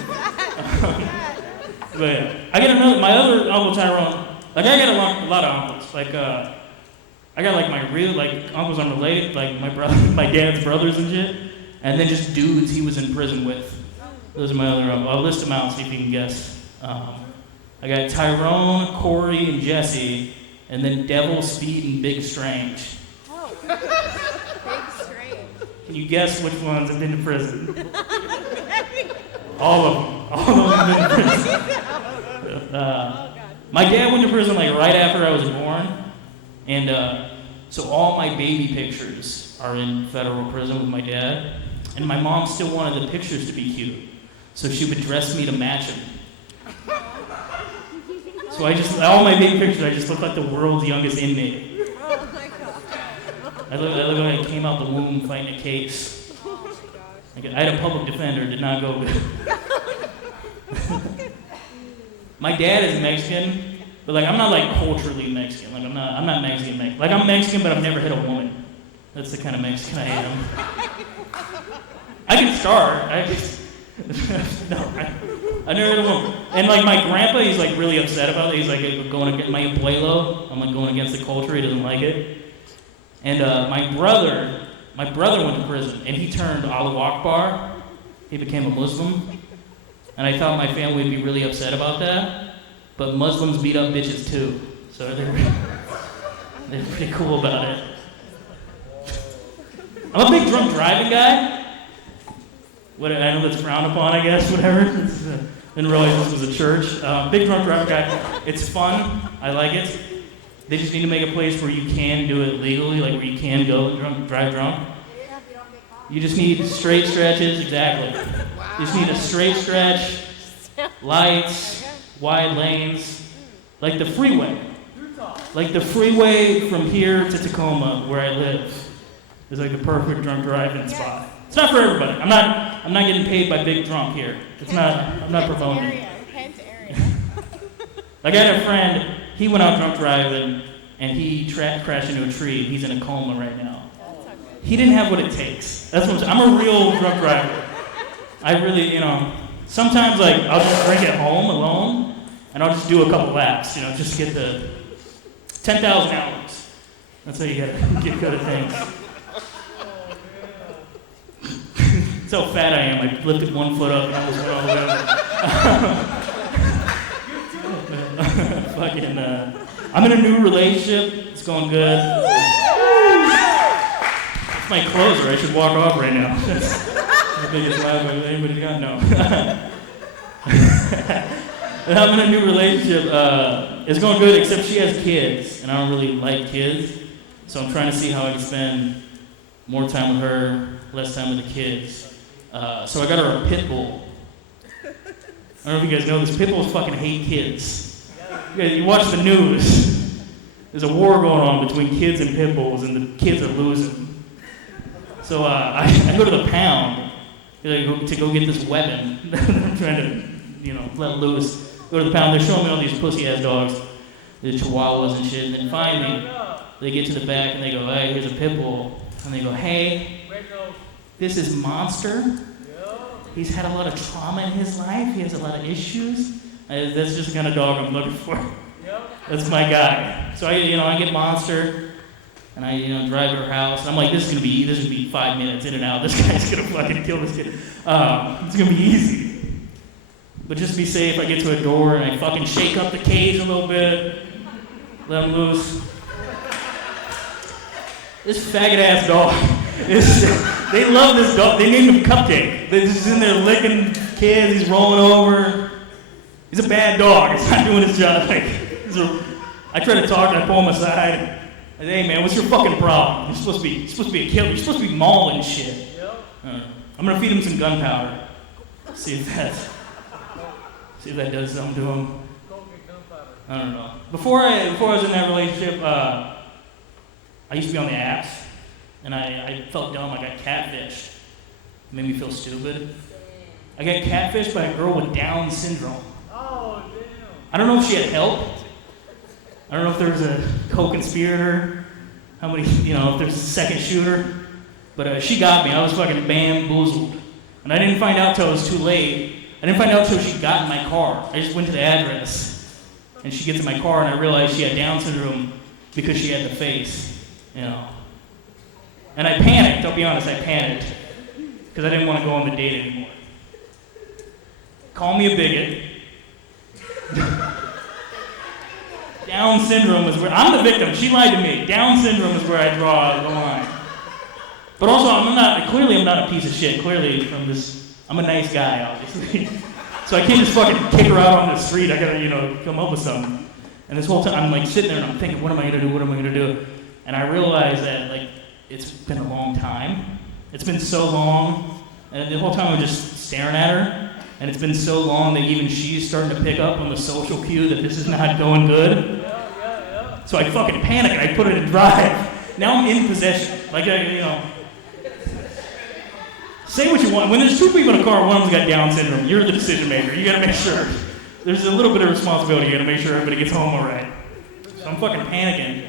But yeah. I got another, my other Uncle Tyrone, like I got a lot of uncles. Like, I got like my real, like uncles unrelated, like my brother, my dad's brothers and shit. And then just dudes he was in prison with. Those are my other uncles. I'll list them out, see if you can guess. I got Tyrone, Corey, and Jesse, and then Devil, Speed, and Big Strange. Oh, Big Strange. Can you guess which ones have been to prison? All of them. All of them have been to prison. My dad went to prison like right after I was born, and so all my baby pictures are in federal prison with my dad, and my mom still wanted the pictures to be cute, so she would dress me to match them. So all my baby pictures, I just look like the world's youngest inmate. Oh my god. I look like I came out the womb fighting a case. Oh my gosh. Like, I had a public defender, did not go good. My dad is Mexican, but like I'm not like culturally Mexican. Like I'm not Mexican. Like I'm Mexican, but I've never hit a woman. That's the kind of Mexican I am. I can start. I never hit a woman. And like my grandpa, he's like really upset about it. He's like going against my abuelo. I'm like going against the culture. He doesn't like it. And my brother went to prison, and he turned Allahu Akbar. He became a Muslim. And I thought my family would be really upset about that. But Muslims beat up bitches too. So they're pretty cool about it. I'm a big drunk driving guy. I know that's frowned upon, I guess, whatever. Didn't realize this was a church. Big drunk driving guy. It's fun. I like it. They just need to make a place where you can do it legally, like where you can go drive drunk. You just need straight stretches, exactly. You just need a straight stretch, lights, wide lanes, like the freeway. Like the freeway from here to Tacoma, where I live, is like the perfect drunk driving spot. It's not for everybody. I'm not getting paid by Big Drunk here. I'm not promoting. Kent area. Like I had a friend, he went out drunk driving, and he crashed into a tree. He's in a coma right now. He didn't have what it takes. That's what I'm saying. I'm a real drunk driver. I really, sometimes like I'll just drink at home alone, and I'll just do a couple laps, just get the 10,000 hours. That's how you get good at things. That's how fat I am. I lifted one foot up and almost went all the way up. I'm in a new relationship. It's going good. That's my closer. I should walk off right now. That's the biggest laugh anybody got. No. I'm in a new relationship. It's going good, except she has kids, and I don't really like kids. So I'm trying to see how I can spend more time with her, less time with the kids. So I got her a pit bull. I don't know if you guys know this. Pit bulls fucking hate kids. You watch the news. There's a war going on between kids and pit bulls, and the kids are losing. So I go to the pound to go get this weapon. I'm trying to, let loose. Go to the pound. They're showing me all these pussy-ass dogs, the chihuahuas and shit. And then finally, they get to the back and they go, hey, here's a pit bull. And they go, hey, this is Monster. He's had a lot of trauma in his life. He has a lot of issues. That's just the kind of dog I'm looking for. That's my guy. So I get Monster, and I drive to her house. And I'm like, this is gonna be 5 minutes in and out. This guy's gonna fucking kill this kid. It's gonna be easy. But just to be safe, I get to a door and I fucking shake up the cage a little bit, let him loose. This faggot ass dog. They love this dog. They named him Cupcake. They're just in there licking kids. He's rolling over. He's a bad dog. He's not doing his job. I try to talk and I pull him aside. I say, hey man, what's your fucking problem? You're supposed to be a killer. You're supposed to be mauling shit. I'm gonna feed him some gunpowder. See if See if that does something to him. I don't know. Before I was in that relationship, I used to be on the apps, and I felt dumb. I got catfished. It made me feel stupid. I got catfished by a girl with Down syndrome. Oh, damn. I don't know if she had help. I don't know if there was a co-conspirator. How many, if there's a second shooter. But she got me. I was fucking bamboozled. And I didn't find out till it was too late. I didn't find out till she got in my car. I just went to the address. And she gets in my car, and I realized she had Down syndrome because she had the face, And I panicked. I'll be honest, I panicked. Because I didn't want to go on the date anymore. Call me a bigot. Down syndrome is where, I'm the victim. She lied to me. Down syndrome is where I draw the line. But also, I'm not a piece of shit. Clearly, I'm a nice guy, obviously. So I can't just fucking kick her out on the street. I gotta, come up with something. And this whole time, I'm like sitting there and I'm thinking, what am I gonna do? What am I gonna do? And I realized that, it's been a long time. It's been so long. And the whole time I'm just staring at her. And it's been so long that even she's starting to pick up on the social cue that this is not going good. So I fucking panic and I put it in drive. Now I'm in possession. Say what you want. When there's two people in a car, one of them's got Down syndrome. You're the decision maker. You gotta make sure. There's a little bit of responsibility. You gotta make sure everybody gets home all right. So I'm fucking panicking.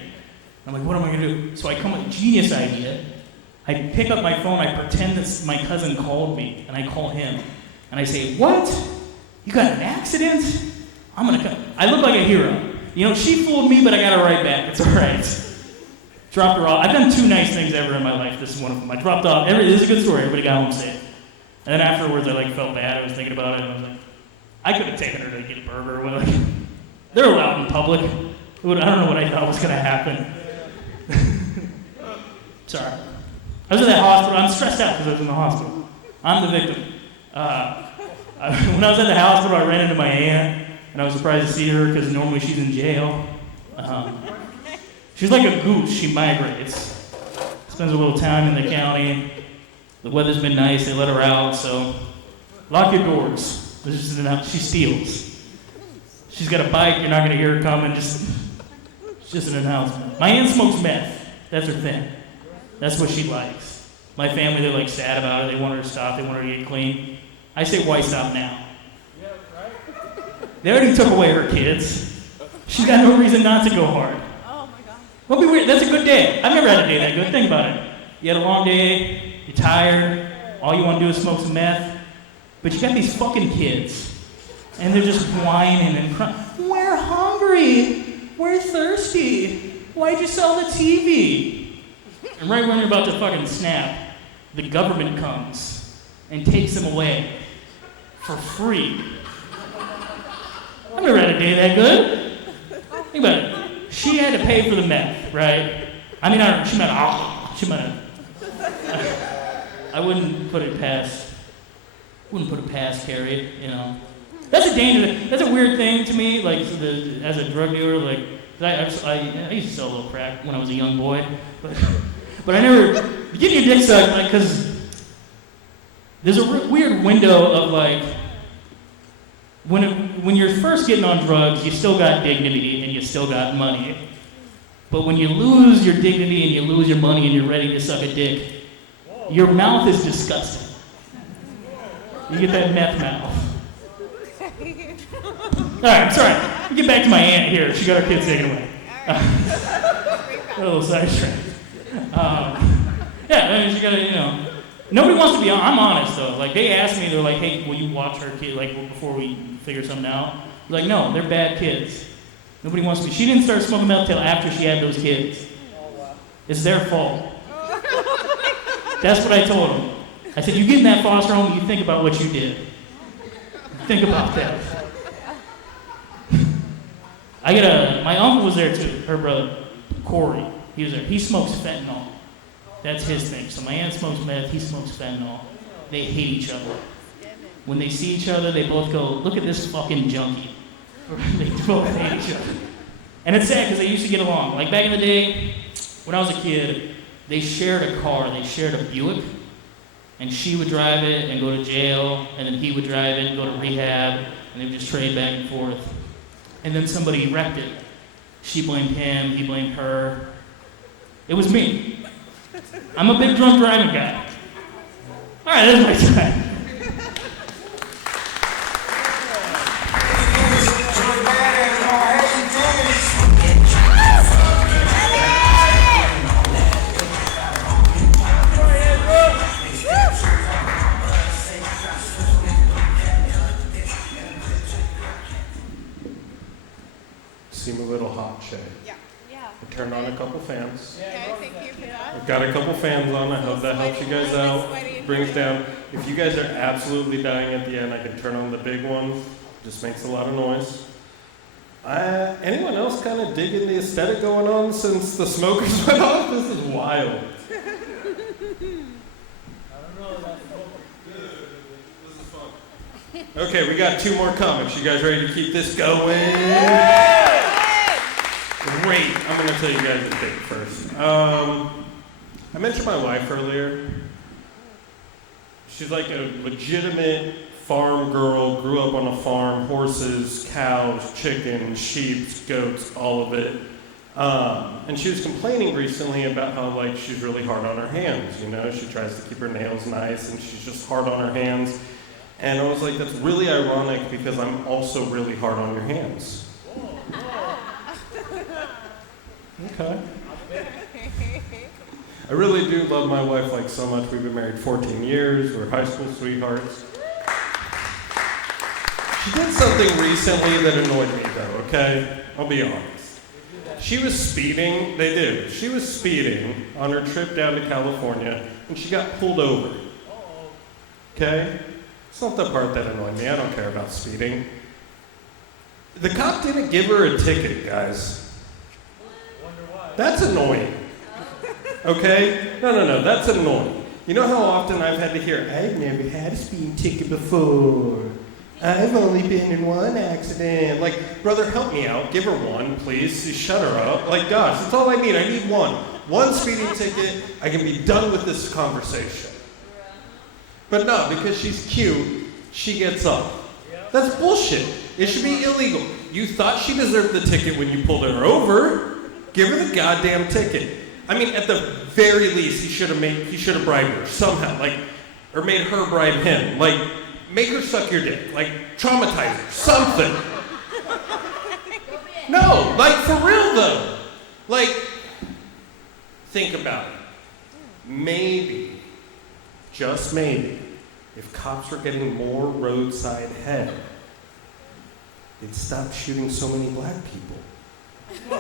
I'm like, what am I gonna do? So I come with a genius idea. I pick up my phone. I pretend that my cousin called me, and I call him. And I say, what? You got an accident? I'm gonna come. I look like a hero. She fooled me, but I got her right back. It's all right. Dropped her off. I've done two nice things ever in my life. This is one of them. I dropped off. This is a good story. Everybody got home safe. And then afterwards, I felt bad. I was thinking about it, and I was like, I could have taken her to get a burger. They're allowed in public. I don't know what I thought was gonna happen. Sorry. I was in that hospital. I'm stressed out because I was in the hospital. I'm the victim. When I was at the hospital, I ran into my aunt, and I was surprised to see her because normally she's in jail. She's like a goose. She migrates. Spends a little time in the county. The weather's been nice. They let her out, so lock your doors. She steals. She's got a bike. You're not going to hear her coming. It's just an announcement. My aunt smokes meth. That's her thing. That's what she likes. My family, they're sad about it. They want her to stop. They want her to get clean. I say, why stop now? They already took away her kids. She's got no reason not to go hard. Oh my God. Won't be weird. That's a good day. I've never had a day that good. Think about it. You had a long day. You're tired. All you want to do is smoke some meth. But you got these fucking kids. And they're just whining and crying. We're hungry. We're thirsty. Why'd you sell the TV? And right when you're about to fucking snap, the government comes and takes them away for free. I've never had a day that good. Think about it. She had to pay for the meth, right? I mean, she might have. I wouldn't put it past Carrie, That's a danger. That's a weird thing to me, as a drug dealer, I used to sell a little crack when I was a young boy, but I never, getting your dick sucked, because there's a weird window of, when you're first getting on drugs, you still got dignity and you still got money. But when you lose your dignity and you lose your money and you're ready to suck a dick, your mouth is disgusting. You get that meth mouth. All right, I'm sorry. Let me get back to my aunt here. She got her kids taken away. A little sidetracked. She got to, Nobody wants to be on. I'm honest, though. They asked me, they're like, hey, will you watch her kid, before we figure something out? I'm no, they're bad kids. Nobody wants to be. She didn't start smoking meth till after she had those kids. It's their fault. That's what I told them. I said, you get in that foster home, you think about what you did. Think about that. My uncle was there too, her brother, Corey. He was there. He smokes fentanyl. That's his thing. So my aunt smokes meth, he smokes fentanyl. They hate each other. When they see each other, they both go, look at this fucking junkie. They both hate each other. And it's sad because they used to get along. Back in the day, when I was a kid, they shared a car. They shared a Buick. And she would drive it and go to jail, and then he would drive it and go to rehab. and they would just trade back and forth. And then somebody wrecked it. She blamed him, he blamed her. It was me. I'm a big drunk driving guy. All right, that's my time. Seem a little hot, Shay. Yeah. I turned on a couple fans. Okay, thank you for that. I've got a couple fans on. I hope that helps you guys out. Brings down. If you guys are absolutely dying at the end, I can turn on the big one. Just makes a lot of noise. Anyone else kind of digging the aesthetic going on since the smokers went off? This is wild. Okay, we got 2 more comics. You guys ready to keep this going? Great. I'm going to tell you guys a thing first. I mentioned my wife earlier. She's like a legitimate farm girl, grew up on a farm, horses, cows, chickens, sheep, goats, all of it. And she was complaining recently about how like she's really hard on her hands, you know? She tries to keep her nails nice and she's just hard on her hands. And I was like, that's really ironic because I'm also really hard on your hands. Okay. I really do love my wife like so much. We've been married 14 years. We're high school sweethearts. She did something recently that annoyed me though, okay? I'll be honest. She was speeding, they did. She was speeding on her trip down to California and she got pulled over. Okay? It's not the part that annoyed me. I don't care about speeding. The cop didn't give her a ticket, guys. That's annoying. Okay? No, that's annoying. You know how often I've had to hear, I've never had a speeding ticket before. I've only been in one accident. Like, brother, help me out. Give her one, please. Shut her up. Like, gosh, that's all I need. I need one. One speeding ticket. I can be done with this conversation. But no, because she's cute, she gets off. That's bullshit. It should be illegal. You thought she deserved the ticket when you pulled her over. Give her the goddamn ticket. I mean, at the very least, he should have bribed her somehow, like, or made her bribe him. Like, make her suck your dick. Like, traumatize her. Something. No, like, for real though. Like, think about it. Maybe, just maybe, if cops were getting more roadside head, they'd stop shooting so many black people. You're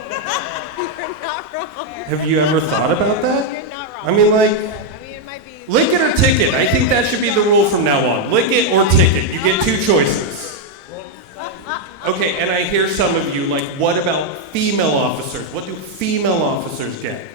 not wrong. Have you ever thought about that? You're not wrong. I mean, like, it might be. lick it or ticket. I think that should be the rule from now on. Lick it or ticket. You get 2 choices. Okay, and I hear some of you like, what about female officers? What do female officers get?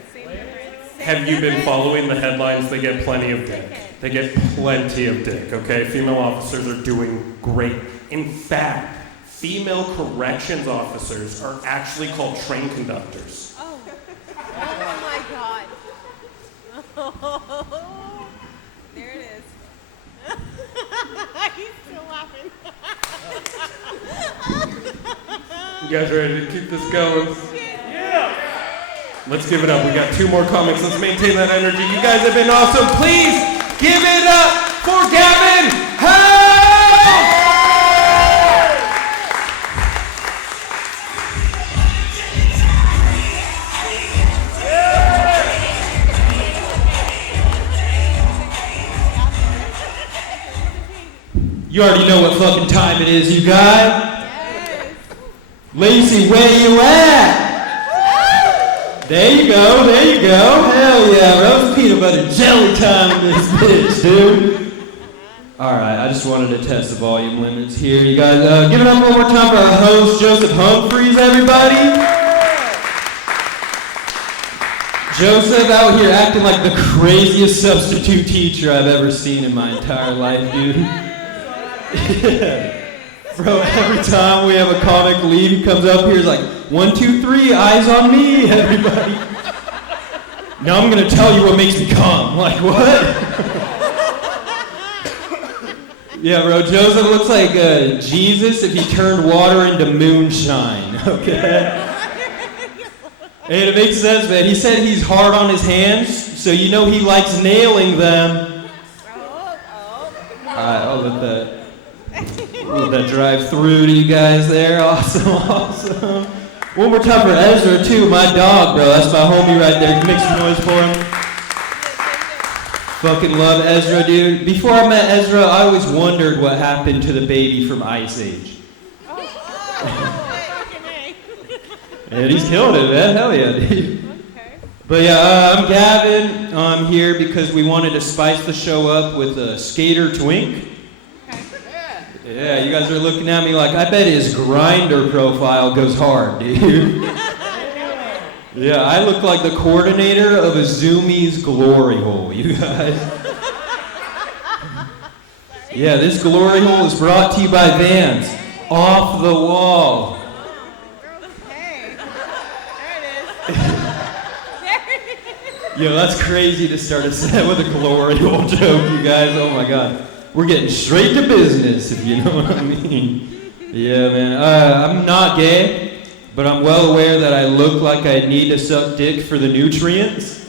Have you been following the headlines? They get plenty of dick. They get plenty of dick, okay? Female officers are doing great. In fact, female corrections officers are actually called train conductors. Oh my God. Oh, there it is. He's still laughing. You guys ready to keep this going? Yeah! Let's give it up. We got 2 more comics. Let's maintain that energy. You guys have been awesome. Please give it up for Gavin Howe! You already know what fucking time it is, you guys. Yes. Lacey, where you at? There you go, there you go. Hell yeah, roast peanut butter jelly time in this bitch, dude. Alright, I just wanted to test the volume limits here. You guys, give it up one more time for our host, Joseph Humphreys, everybody. Joseph out here acting like the craziest substitute teacher I've ever seen in my entire life, dude. Yeah. Bro, every time we have a comic leave, he comes up here, he's like, 1, 2, 3, eyes on me, everybody. Now I'm gonna tell you what makes me calm. Like, what? Yeah, bro, Joseph looks like Jesus if he turned water into moonshine, okay? And it makes sense, man. He said he's hard on his hands, so you know he likes nailing them. Alright, I'll let that drive through to you guys there. Awesome, awesome. One more time for Ezra, too. My dog, bro. That's my homie right there. Make some noise for him. Fucking love Ezra, dude. Before I met Ezra, I always wondered what happened to the baby from Ice Age. And he's killing it, man. Hell yeah, dude. But yeah, I'm Gavin. I'm here because we wanted to spice the show up with a skater twink. Yeah, you guys are looking at me like, I bet his Grindr profile goes hard, dude. Yeah, I look like the coordinator of a Zoomies glory hole, you guys. Yeah, this glory hole is brought to you by Vans. Off the wall. Hey, there it is. Yo, that's crazy to start a set with a glory hole joke, you guys. Oh my god. We're getting straight to business, if you know what I mean. Yeah, man. I'm not gay, but I'm well aware that I look like I need to suck dick for the nutrients.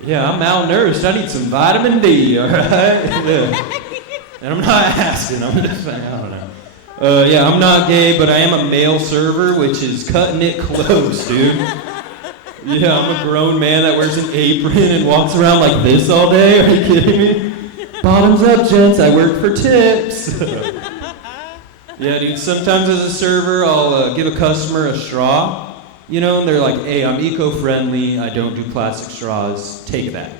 Yeah, I'm malnourished. I need some vitamin D, all right? Yeah. And I'm not asking. I'm just saying, I don't know. Yeah, I'm not gay, but I am a male server, which is cutting it close, dude. Yeah, I'm a grown man that wears an apron and walks around like this all day. Are you kidding me? Bottoms up, gents. I work for tips. Yeah, dude, sometimes as a server, I'll give a customer a straw, you know, and they're like, hey, I'm eco-friendly. I don't do plastic straws. Take it back.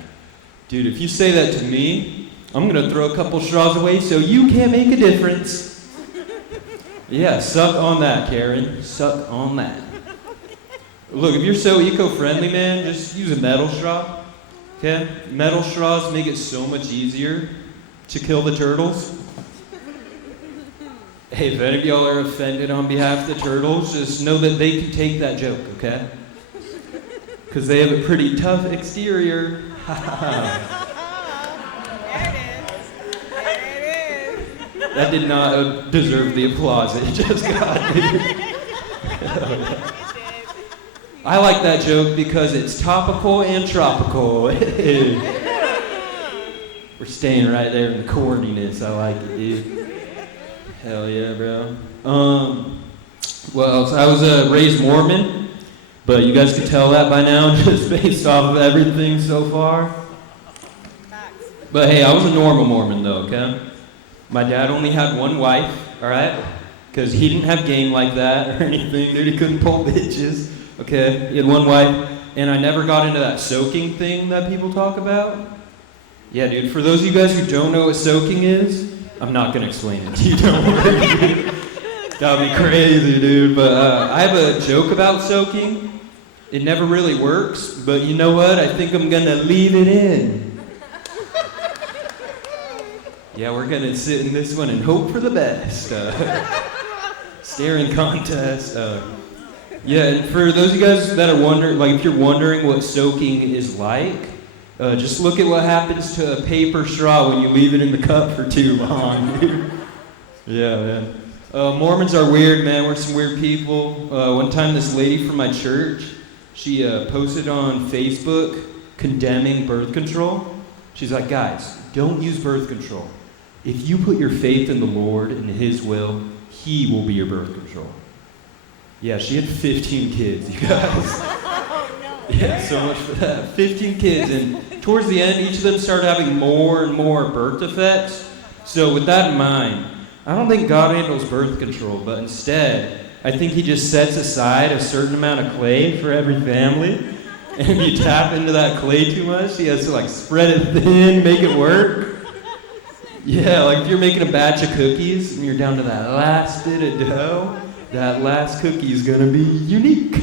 Dude, if you say that to me, I'm going to throw a couple straws away so you can't make a difference. Yeah, suck on that, Karen. Suck on that. Look, if you're so eco-friendly, man, just use a metal straw, okay? Metal straws make it so much easier to kill the turtles. Hey, if any of y'all are offended on behalf of the turtles, just know that they can take that joke, okay? Because they have a pretty tough exterior. That did not deserve the applause it just got. I like that joke because it's topical and tropical. We're staying right there in the corniness. I like it, dude. Hell yeah, bro. Well, I was raised Mormon, but you guys can tell that by now just based off of everything so far. But hey, I was a normal Mormon though, okay? My dad only had one wife, all right? Because he didn't have game like that or anything, dude. He couldn't pull bitches. Okay, he had one wife, and I never got into that soaking thing that people talk about. Yeah, dude, for those of you guys who don't know what soaking is, I'm not going to explain it to you, don't worry. That would be crazy, dude. But I have a joke about soaking. It never really works, but you know what? I think I'm going to leave it in. Yeah, we're going to sit in this one and hope for the best. Staring contest. Yeah, and for those of you guys that are wondering, like if you're wondering what soaking is like, just look at what happens to a paper straw when you leave it in the cup for too long, dude. Yeah, man. Mormons are weird, man. We're some weird people. One time this lady from my church, she posted on Facebook condemning birth control. She's like, guys, don't use birth control. If you put your faith in the Lord and His will, He will be your birth control. Yeah, she had 15 kids, you guys. Oh, no. Yeah, so much for that. 15 kids, and towards the end, each of them started having more and more birth defects. So with that in mind, I don't think God handles birth control, but instead, I think He just sets aside a certain amount of clay for every family. And if you tap into that clay too much, He has to like spread it thin, make it work. Yeah, like if you're making a batch of cookies and you're down to that last bit of dough, that last cookie is gonna be unique.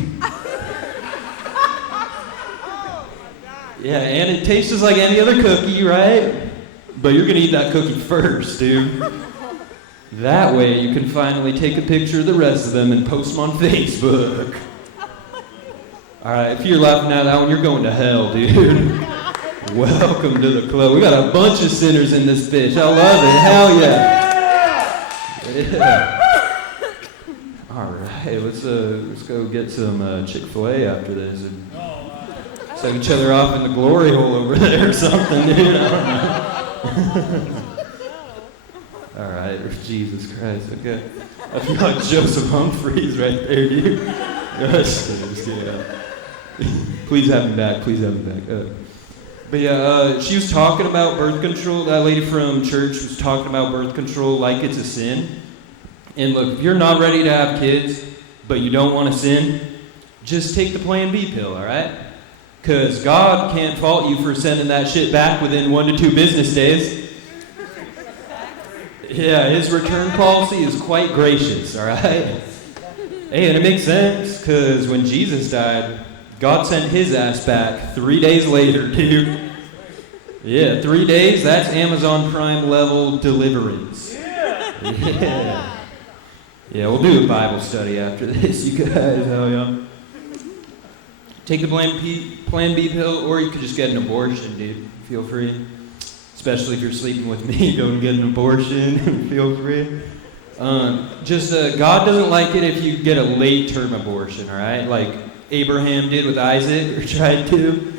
Yeah, and it tastes just like any other cookie, right? But you're gonna eat that cookie first, dude. That way you can finally take a picture of the rest of them and post them on Facebook. Alright, if you're laughing at that one, you're going to hell, dude. Welcome to the club. We got a bunch of sinners in this bitch. I love it. Hell yeah. All right, let's go get some Chick-fil-A after this and suck each other off in the glory hole over there or something, dude. I don't know. All right, Jesus Christ. Okay, I feel like Joseph Humphreys right there, dude. Just kidding. Please have him back. Please have him back. But yeah, she was talking about birth control. That lady from church was talking about birth control like it's a sin. And look, if you're not ready to have kids, but you don't want to sin, just take the Plan B pill, all right? Because God can't fault you for sending that shit back within 1 to 2 business days. Yeah, his return policy is quite gracious, all right? Hey, and it makes sense, because when Jesus died, God sent his ass back 3 days later, dude. Yeah, 3 days, that's Amazon Prime level deliverance. Yeah. Yeah, we'll do a Bible study after this, you guys. Hell yeah. Take the Plan B pill, or you could just get an abortion, dude. Feel free. Especially if you're sleeping with me, go and get an abortion. Feel free. God doesn't like it if you get a late-term abortion, all right? Like Abraham did with Isaac, or tried to.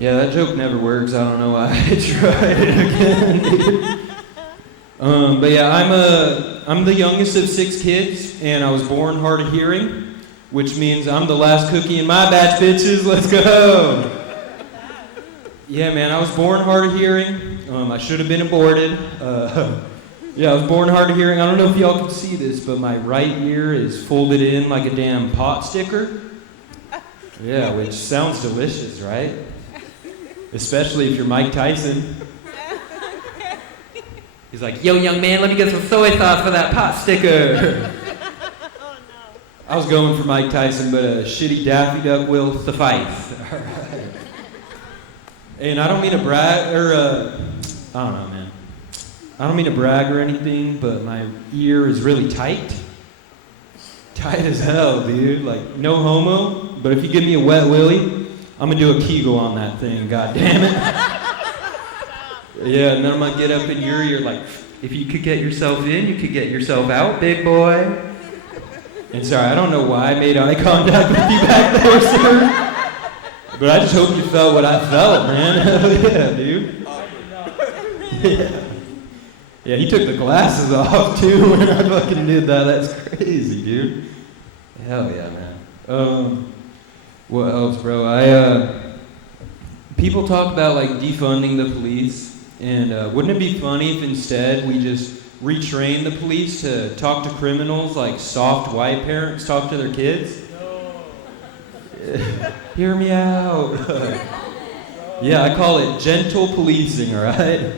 Yeah, that joke never works. I don't know why I tried it again, dude. But yeah, I'm the youngest of 6 kids, and I was born hard of hearing, which means I'm the last cookie in my batch, bitches. Let's go. Yeah, man, I was born hard of hearing. I should have been aborted. Yeah, I was born hard of hearing. I don't know if y'all can see this, but my right ear is folded in like a damn pot sticker. Yeah, which sounds delicious, right? Especially if you're Mike Tyson. He's like, yo, young man, let me get some soy sauce for that pot sticker. Oh, no. I was going for Mike Tyson, but a shitty Daffy Duck will suffice. All right. And I don't mean to brag, or, I don't know, man. I don't mean to brag or anything, but my ear is really tight. Tight as hell, dude. Like, no homo, but if you give me a wet willy, I'm gonna do a Kegel on that thing, god damn it. Yeah, and then I'm gonna get up in your ear like, if you could get yourself in, you could get yourself out, big boy. And sorry, I don't know why I made eye contact with you back there, sir. But I just hope you felt what I felt, man. Hell yeah, dude. Yeah. Yeah, he took the glasses off too when I fucking did that. That's crazy, dude. Hell yeah, man. What else, bro? People talk about like defunding the police. And wouldn't it be funny if instead we just retrain the police to talk to criminals like soft white parents talk to their kids? No. Hear me out. Yeah, I call it gentle policing, all right?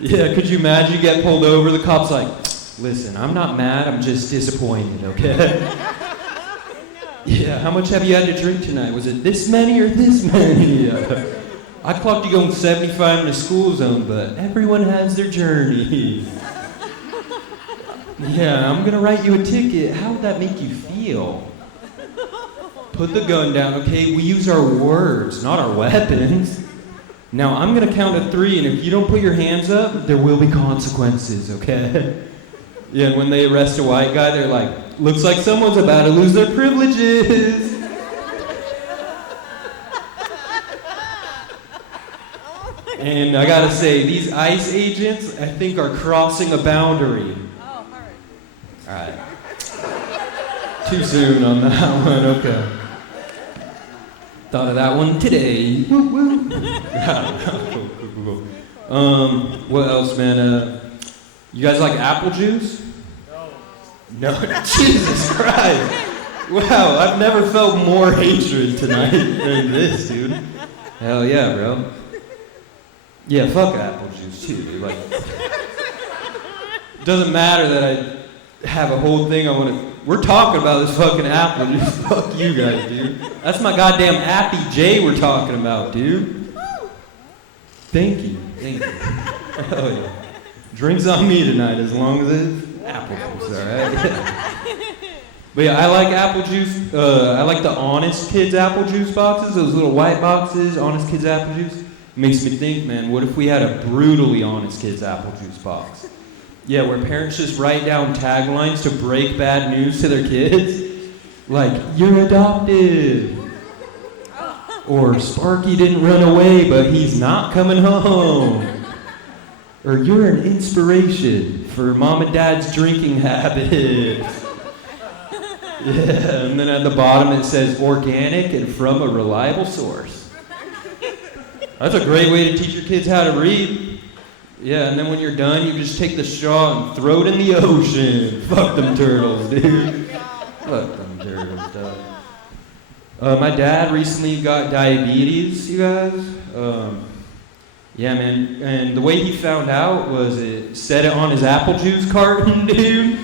Yeah, could you imagine you get pulled over, the cop's like, listen, I'm not mad, I'm just disappointed, okay? Yeah, how much have you had to drink tonight? Was it this many or this many? I clocked you going 75 in the school zone, but everyone has their journey. Yeah, I'm gonna write you a ticket. How would that make you feel? Put the gun down, okay? We use our words, not our weapons. Now, I'm gonna count to 3, and if you don't put your hands up, there will be consequences, okay? Yeah, and when they arrest a white guy, they're like, looks like someone's about to lose their privileges. And I gotta say, these ICE agents, I think, are crossing a boundary. Oh, hard. Alright. Too soon on that one, okay. Thought of that one today. Woo woo. What else, man? You guys like apple juice? No. Jesus Christ. Wow, I've never felt more hatred tonight than this, dude. Hell yeah, bro. Yeah, fuck apple juice too, dude. Like, doesn't matter that I have a whole thing I want to. We're talking about this fucking apple juice. Fuck you guys, dude. That's my goddamn Appy J we're talking about, dude. Thank you. Thank you. Hell yeah. Drinks on me tonight as long as it's apple juice, alright? But yeah, I like apple juice. I like the Honest Kids apple juice boxes, those little white boxes, Honest Kids apple juice. Makes me think, man, what if we had a brutally Honest Kids apple juice box? Yeah, where parents just write down taglines to break bad news to their kids. Like, you're adopted. Or Sparky didn't run away, but he's not coming home. Or you're an inspiration for mom and dad's drinking habits. Yeah, and then at the bottom it says organic and from a reliable source. That's a great way to teach your kids how to read. Yeah, and then when you're done, you just take the straw and throw it in the ocean. Fuck them turtles, dude. Fuck them turtles, dog. My dad recently got diabetes, you guys. Yeah, man, and the way he found out was it said it on his apple juice carton, dude.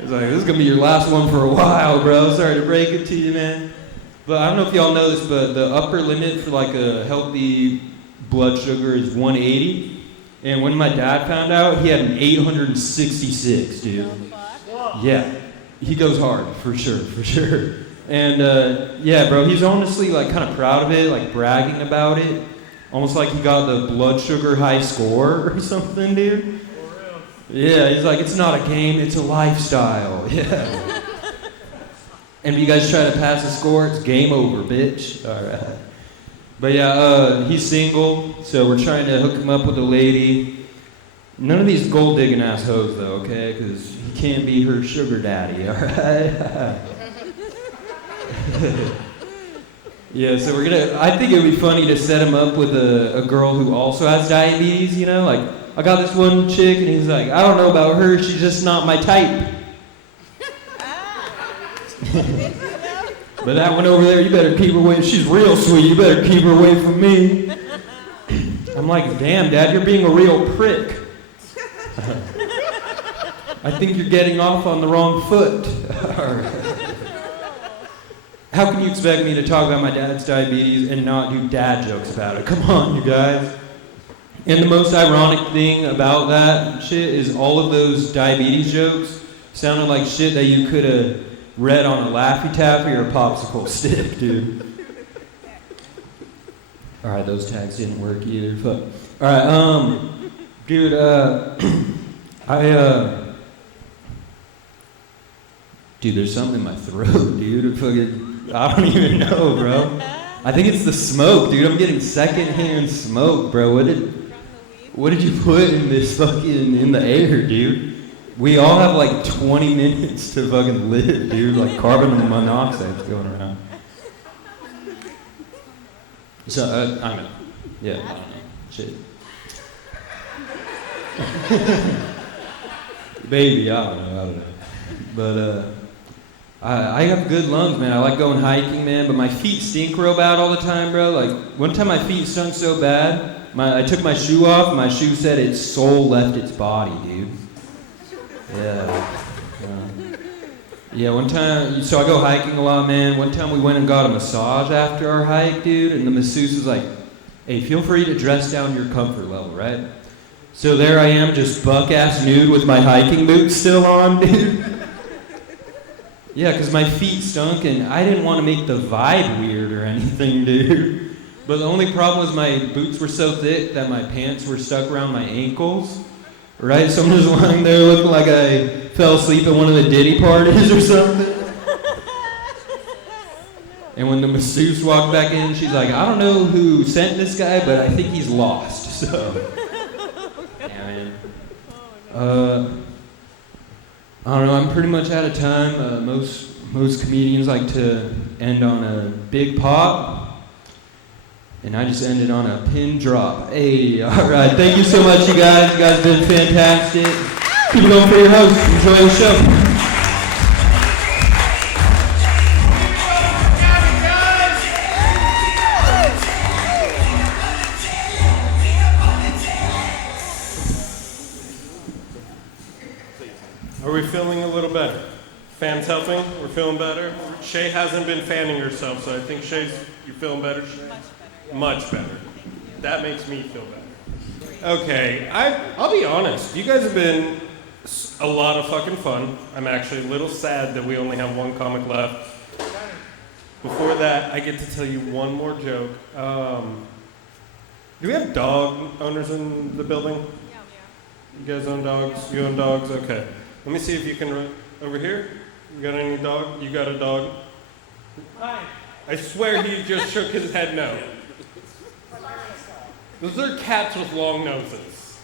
He's like, this is gonna be your last one for a while, bro. Sorry to break it to you, man. But I don't know if y'all know this, but the upper limit for like a healthy blood sugar is 180. And when my dad found out, he had an 866, dude. Yeah, he goes hard, for sure. And yeah, bro, he's honestly like kind of proud of it, like bragging about it. Almost like he got the blood sugar high score or something, dude. Yeah, he's like, it's not a game, it's a lifestyle. Yeah. And if you guys try to pass the score, it's game over, bitch. All right. But yeah, he's single, so we're trying to hook him up with a lady. None of these gold digging ass hoes though, okay? Because he can't be her sugar daddy, all right? Yeah, so I think it would be funny to set him up with a girl who also has diabetes, you know? Like, I got this one chick, and he's like, I don't know about her, she's just not my type. But that one over there, you better keep her away. She's real sweet, you better keep her away from me. I'm like, damn, Dad, you're being a real prick. I think you're getting off on the wrong foot. All right. How can you expect me to talk about my dad's diabetes and not do dad jokes about it? Come on, you guys. And the most ironic thing about that shit is all of those diabetes jokes sounded like shit that you could have read on a Laffy Taffy or a popsicle stick, dude. All right, those tags didn't work either. Fuck. All right, dude, dude, there's something in my throat, dude. Fucking, I don't even know, bro. I think it's the smoke, dude. I'm getting secondhand smoke, bro. What did you put in this fucking in the air, dude? We all have like 20 minutes to fucking live, dude. Like carbon monoxide's going around. So I mean, yeah, I don't know, shit. Baby, I don't know. But I have good lungs, man. I like going hiking, man. But my feet stink real bad all the time, bro. Like one time my feet stunk so bad, I took my shoe off. And my shoe said its soul left its body, dude. Yeah. Yeah, one time, so I go hiking a lot, man. One time we went and got a massage after our hike, dude, and the masseuse was like, hey, feel free to dress down your comfort level, right? So there I am, just buck-ass nude with my hiking boots still on, dude. Yeah, because my feet stunk, and I didn't want to make the vibe weird or anything, dude. But the only problem was my boots were so thick that my pants were stuck around my ankles. Right? So I'm just lying there looking like I fell asleep at one of the Diddy parties or something. And when the masseuse walked back in, she's like, I don't know who sent this guy, but I think he's lost. So, yeah, man. I don't know, I'm pretty much out of time. Most comedians like to end on a big pop. And I just ended on a pin drop. Hey, all right. Thank you so much, you guys. You guys have been fantastic. Keep it going for your host. Enjoy the show. Are we feeling a little better? Fans helping? We're feeling better? Shay hasn't been fanning herself, so I think you feeling better, Shay? Much better. That makes me feel better. Okay, I'll be honest. You guys have been A lot of fucking fun. I'm actually a little sad that we only have one comic left. Before that, I get to tell you one more joke. Do we have dog owners in the building? You guys own dogs? You own dogs? Okay. Let me see if you can over here. You got any dog? You got a dog? Hi. I swear he just shook his head no. Those are cats with long noses.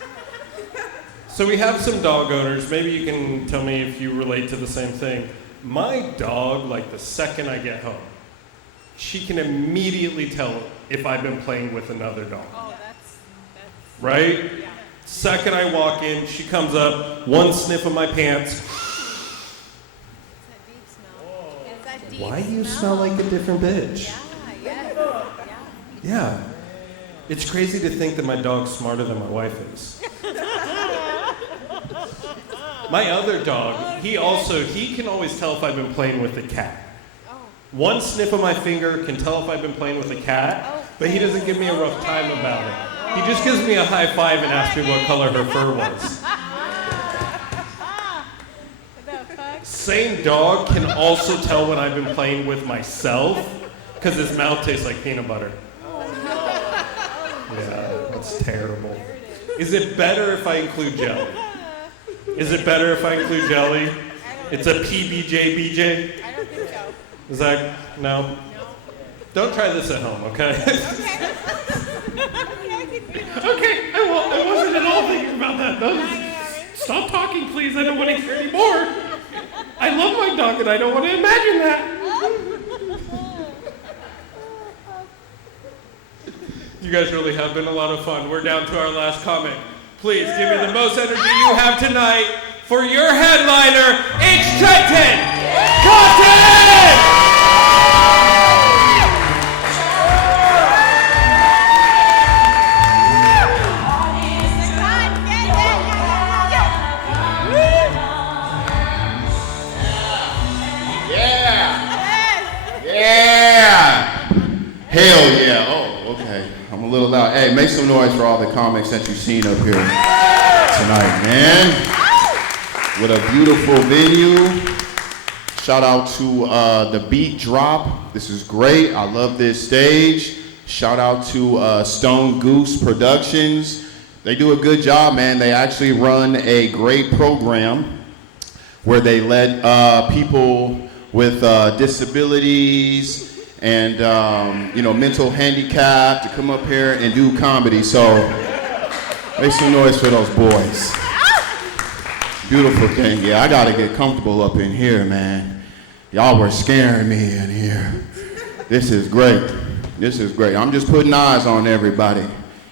So we have some dog owners. Maybe you can tell me if you relate to the same thing. My dog, like the second I get home, she can immediately tell if I've been playing with another dog. Oh, that's right? Yeah. Second I walk in, she comes up, one sniff of my pants. It's that deep Why do you smell like a different bitch? Yeah. Yeah. It's crazy to think that my dog's smarter than my wife is. My other dog, he can always tell if I've been playing with a cat. One sniff of my finger can tell if I've been playing with a cat, but he doesn't give me a rough time about it. He just gives me a high five and asks me what color her fur was. Same dog can also tell when I've been playing with myself, because his mouth tastes like peanut butter. Yeah, that's terrible. Is it better if I include jelly? Is it better if I include jelly? It's a PBJ BJ? I don't think so. Is that, no? Don't try this at home, okay? Okay, I wasn't at all thinking about that. No, stop talking, please. I don't want to hear any more. I love my dog and I don't want to imagine that. You guys really have been a lot of fun. We're down to our last comic. Please give me the most energy you have tonight for your headliner, H. Titan Cotton! Hell yeah. Oh, okay. I'm a little loud. Hey, make some noise for all the comics that you've seen up here tonight, man. What a beautiful venue. Shout out to the Beat Drop. This is great. I love this stage. Shout out to Stone Goose Productions. They do a good job, man. They actually run a great program where they let people with disabilities and mental handicap to come up here and do comedy. So make some noise for those boys. Beautiful thing. Yeah, I gotta get comfortable up in here, man. Y'all were scaring me in here. This is great. This is great. I'm just putting eyes on everybody.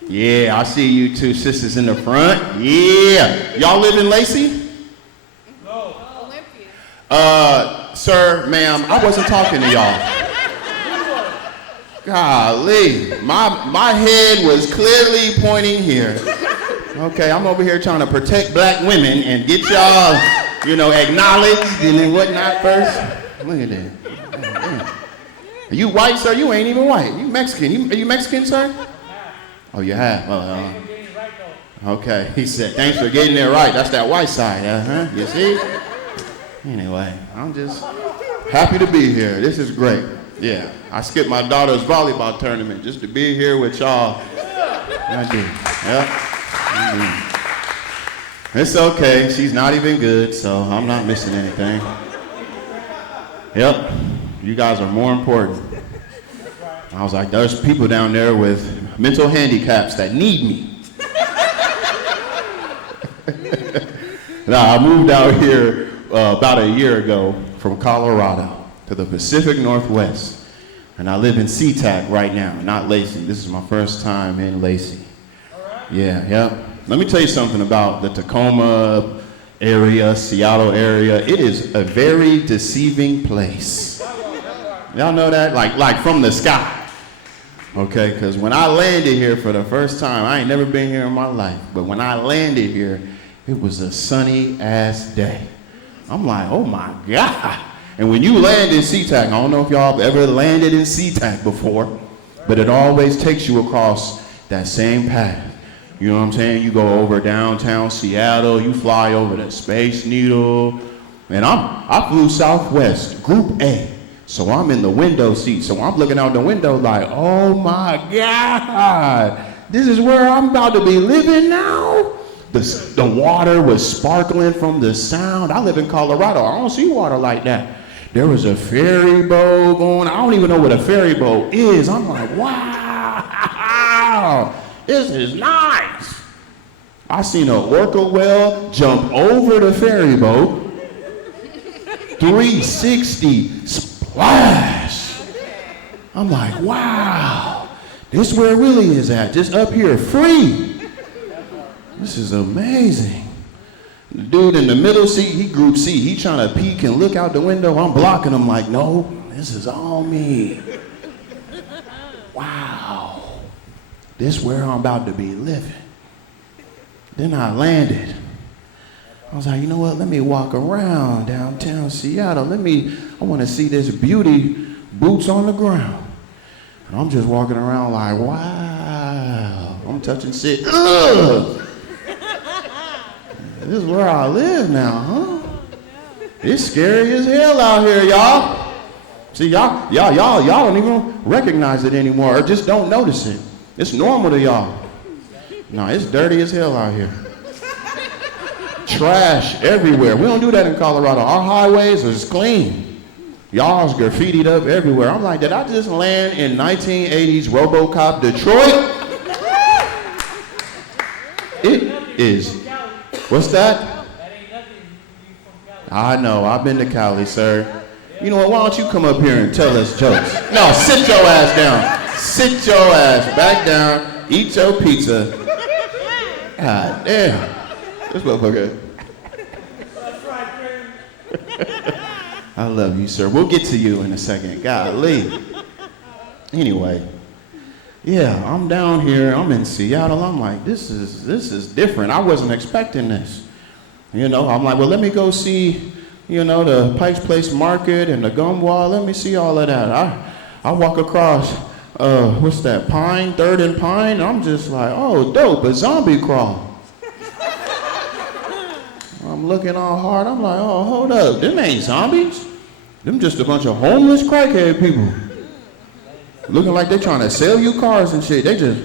Yeah, I see you two sisters in the front. Yeah. Y'all live in Lacey? No. Olympia. Sir, ma'am, I wasn't talking to y'all. Golly, my head was clearly pointing here. Okay, I'm over here trying to protect black women and get y'all, acknowledged and whatnot first. Look at that. Oh, damn. Are you white, sir? You ain't even white. You Mexican. Are you Mexican, sir? Oh, you have? Okay, he said, thanks for getting it right. That's that white side, You see? Anyway, I'm just happy to be here. This is great. Yeah, I skipped my daughter's volleyball tournament just to be here with y'all. I do. Yep. It's okay. She's not even good, so I'm not missing anything. Yep. You guys are more important. I was like, there's people down there with mental handicaps that need me. Now, I moved out here about a year ago from Colorado to the Pacific Northwest. And I live in SeaTac right now, not Lacey. This is my first time in Lacey. Yeah, yep. Let me tell you something about the Tacoma area, Seattle area. It is a very deceiving place. Y'all know that? Like from the sky. Okay, because when I landed here for the first time, I ain't never been here in my life, but when I landed here, it was a sunny ass day. I'm like, oh my God. And when you land in SeaTac, I don't know if y'all have ever landed in SeaTac before, but it always takes you across that same path You know what I'm saying? You go over downtown Seattle, you fly over the Space Needle. And I flew Southwest, Group A. So I'm in the window seat. So I'm looking out the window like, oh my God, this is where I'm about to be living now? The water was sparkling from the sound. I live in Colorado. I don't see water like that. There was a ferry boat going. I don't even know what a ferry boat is. I'm like, wow, this is nice. I seen an orca whale jump over the ferry boat, 360 splash. I'm like, wow, this is where it really is at, just up here, free. This is amazing. The dude in the middle seat, he group C, he trying to peek and look out the window. I'm blocking him like, no, this is all me. Wow, this is where I'm about to be living. Then I landed. I was like, you know what, let me walk around downtown Seattle. I want to see this beauty, boots on the ground. And I'm just walking around like, wow, I'm touching shit. Ugh. This is where I live now, huh? It's scary as hell out here, y'all. See, y'all don't even recognize it anymore or just don't notice it. It's normal to y'all. No, it's dirty as hell out here. Trash everywhere. We don't do that in Colorado. Our highways are just clean. Y'all's graffitied up everywhere. I'm like, did I just land in 1980s RoboCop Detroit? It is. What's that? I know, I've been to Cali, sir. You know what, why don't you come up here and tell us jokes? No, sit your ass down. Sit your ass back down, eat your pizza. God damn. This motherfucker. I love you, sir. We'll get to you in a second. Golly. Anyway. Yeah, I'm down here. I'm in Seattle. I'm like, this is different. I wasn't expecting this. You know, I'm like, well, let me go see, you know, the Pike's Place Market and the gum wall. Let me see all of that. I walk across, what's that, Pine, 3rd and Pine. I'm just like, oh, dope, a zombie crawl. I'm looking all hard. I'm like, oh, hold up. Them ain't zombies. Them just a bunch of homeless crackhead people. Looking like they're trying to sell you cars and shit. They just.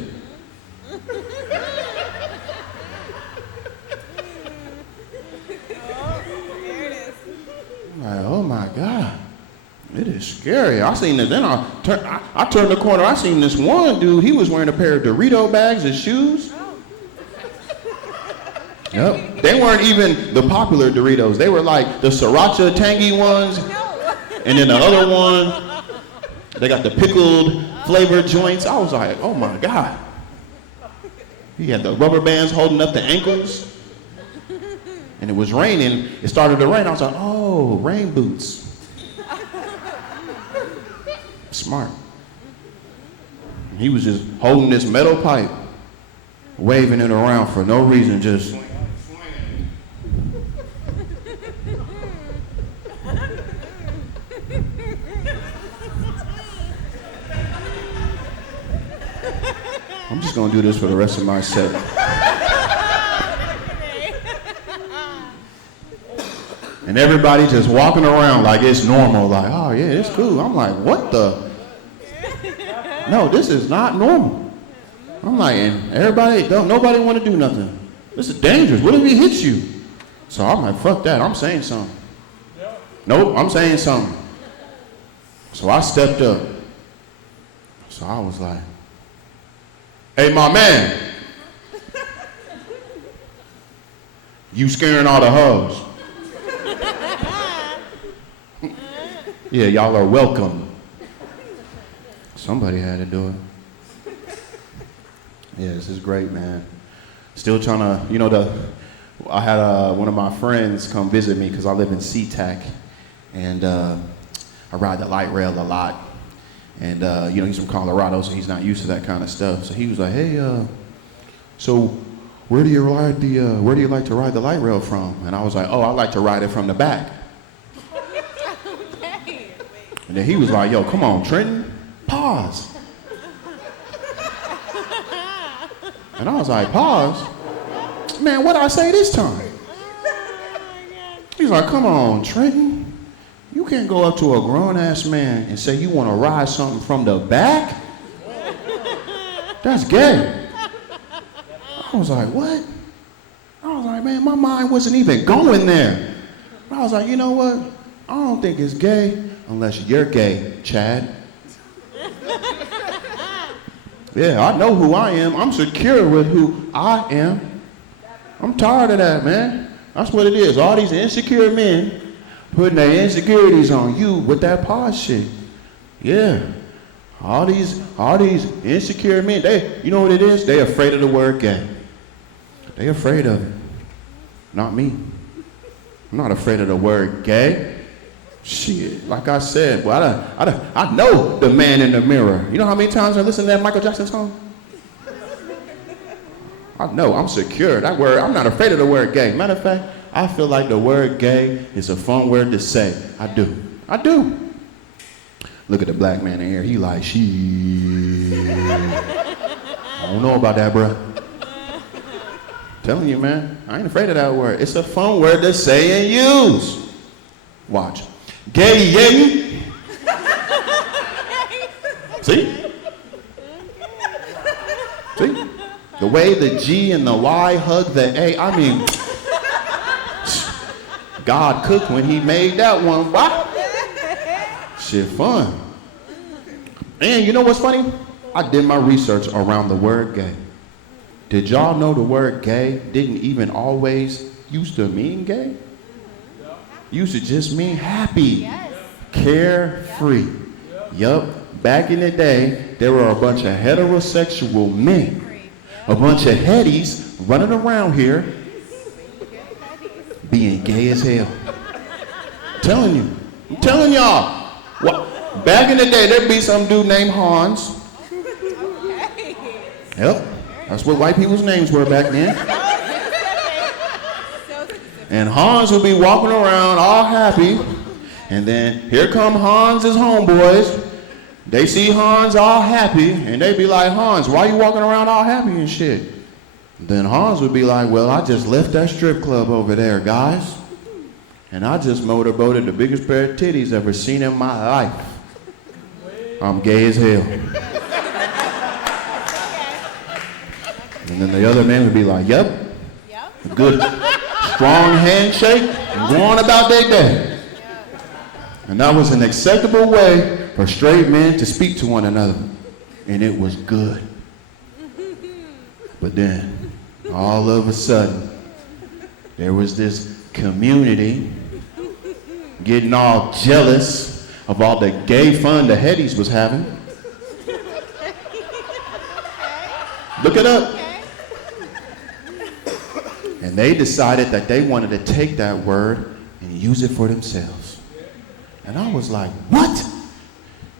I'm like, oh my God. It is scary. I seen this. Then I turned the corner. I seen this one dude. He was wearing a pair of Dorito bags as shoes. Yep. They weren't even the popular Doritos. They were like the sriracha tangy ones. And then the other one. They got the pickled flavored joints. I was like, oh my God. He had the rubber bands holding up the ankles. And it was raining. It started to rain. I was like, oh, rain boots. Smart. He was just holding this metal pipe, waving it around for no reason, just. I'm just gonna do this for the rest of my set. And everybody just walking around like it's normal, like, oh yeah, it's cool. I'm like, what the? No, this is not normal. I'm like, and nobody want to do nothing. This is dangerous. What if he hits you? So I'm like, fuck that. I'm saying something. Nope, I'm saying something. So I stepped up. So I was like, hey, my man, you scaring all the hoes. Yeah, y'all are welcome. Somebody had to do it. Yeah, this is great, man. Still trying to, you know, I had one of my friends come visit me because I live in SeaTac, and I ride the light rail a lot. And, you know, he's from Colorado, so he's not used to that kind of stuff. So he was like, hey, so where do you like to ride the light rail from? And I was like, oh, I like to ride it from the back. And then he was like, yo, come on, Trenton, pause. And I was like, pause? Man, what'd I say this time? He's like, come on, Trenton. You can't go up to a grown-ass man and say you want to ride something from the back? That's gay. I was like, what? I was like, man, my mind wasn't even going there. I was like, you know what? I don't think it's gay unless you're gay, Chad. Yeah, I know who I am. I'm secure with who I am. I'm tired of that, man. That's what it is. All these insecure men putting their insecurities on you with that pause shit. Yeah. All these insecure men, you know what it is? They afraid of the word gay. They afraid of it. Not me. I'm not afraid of the word gay. Shit, like I said, well, I know the man in the mirror. You know how many times I listen to that Michael Jackson song? I know, I'm secure. That word, I'm not afraid of the word gay. Matter of fact, I feel like the word gay is a fun word to say. I do. Look at the black man in here. He like, shit. I don't know about that, bro. Telling you, man, I ain't afraid of that word. It's a fun word to say and use. Watch. Gay, yay. See? See? The way the G and the Y hug the A, I mean, God cooked when he made that one. What? Shit fun. And you know what's funny? I did my research around the word gay. Did y'all know the word gay didn't even always used to mean gay? Used to just mean happy, carefree. Yup, back in the day, there were a bunch of heterosexual men, a bunch of headies running around here being gay as hell. I'm telling y'all. What? Back in the day, there'd be some dude named Hans. Yep, that's what white people's names were back then. And Hans would be walking around all happy, and then here come Hans's homeboys. They see Hans all happy, and they be like, Hans, why you walking around all happy and shit? Then Hans would be like, well, I just left that strip club over there, guys. And I just motorboated the biggest pair of titties ever seen in my life. I'm gay as hell. And then the other man would be like, yep. A good, strong handshake and go on about their day. And that was an acceptable way for straight men to speak to one another. And it was good. But then, all of a sudden, there was this community getting all jealous of all the gay fun the headies was having. Look it up. And they decided that they wanted to take that word and use it for themselves. And I was like, what?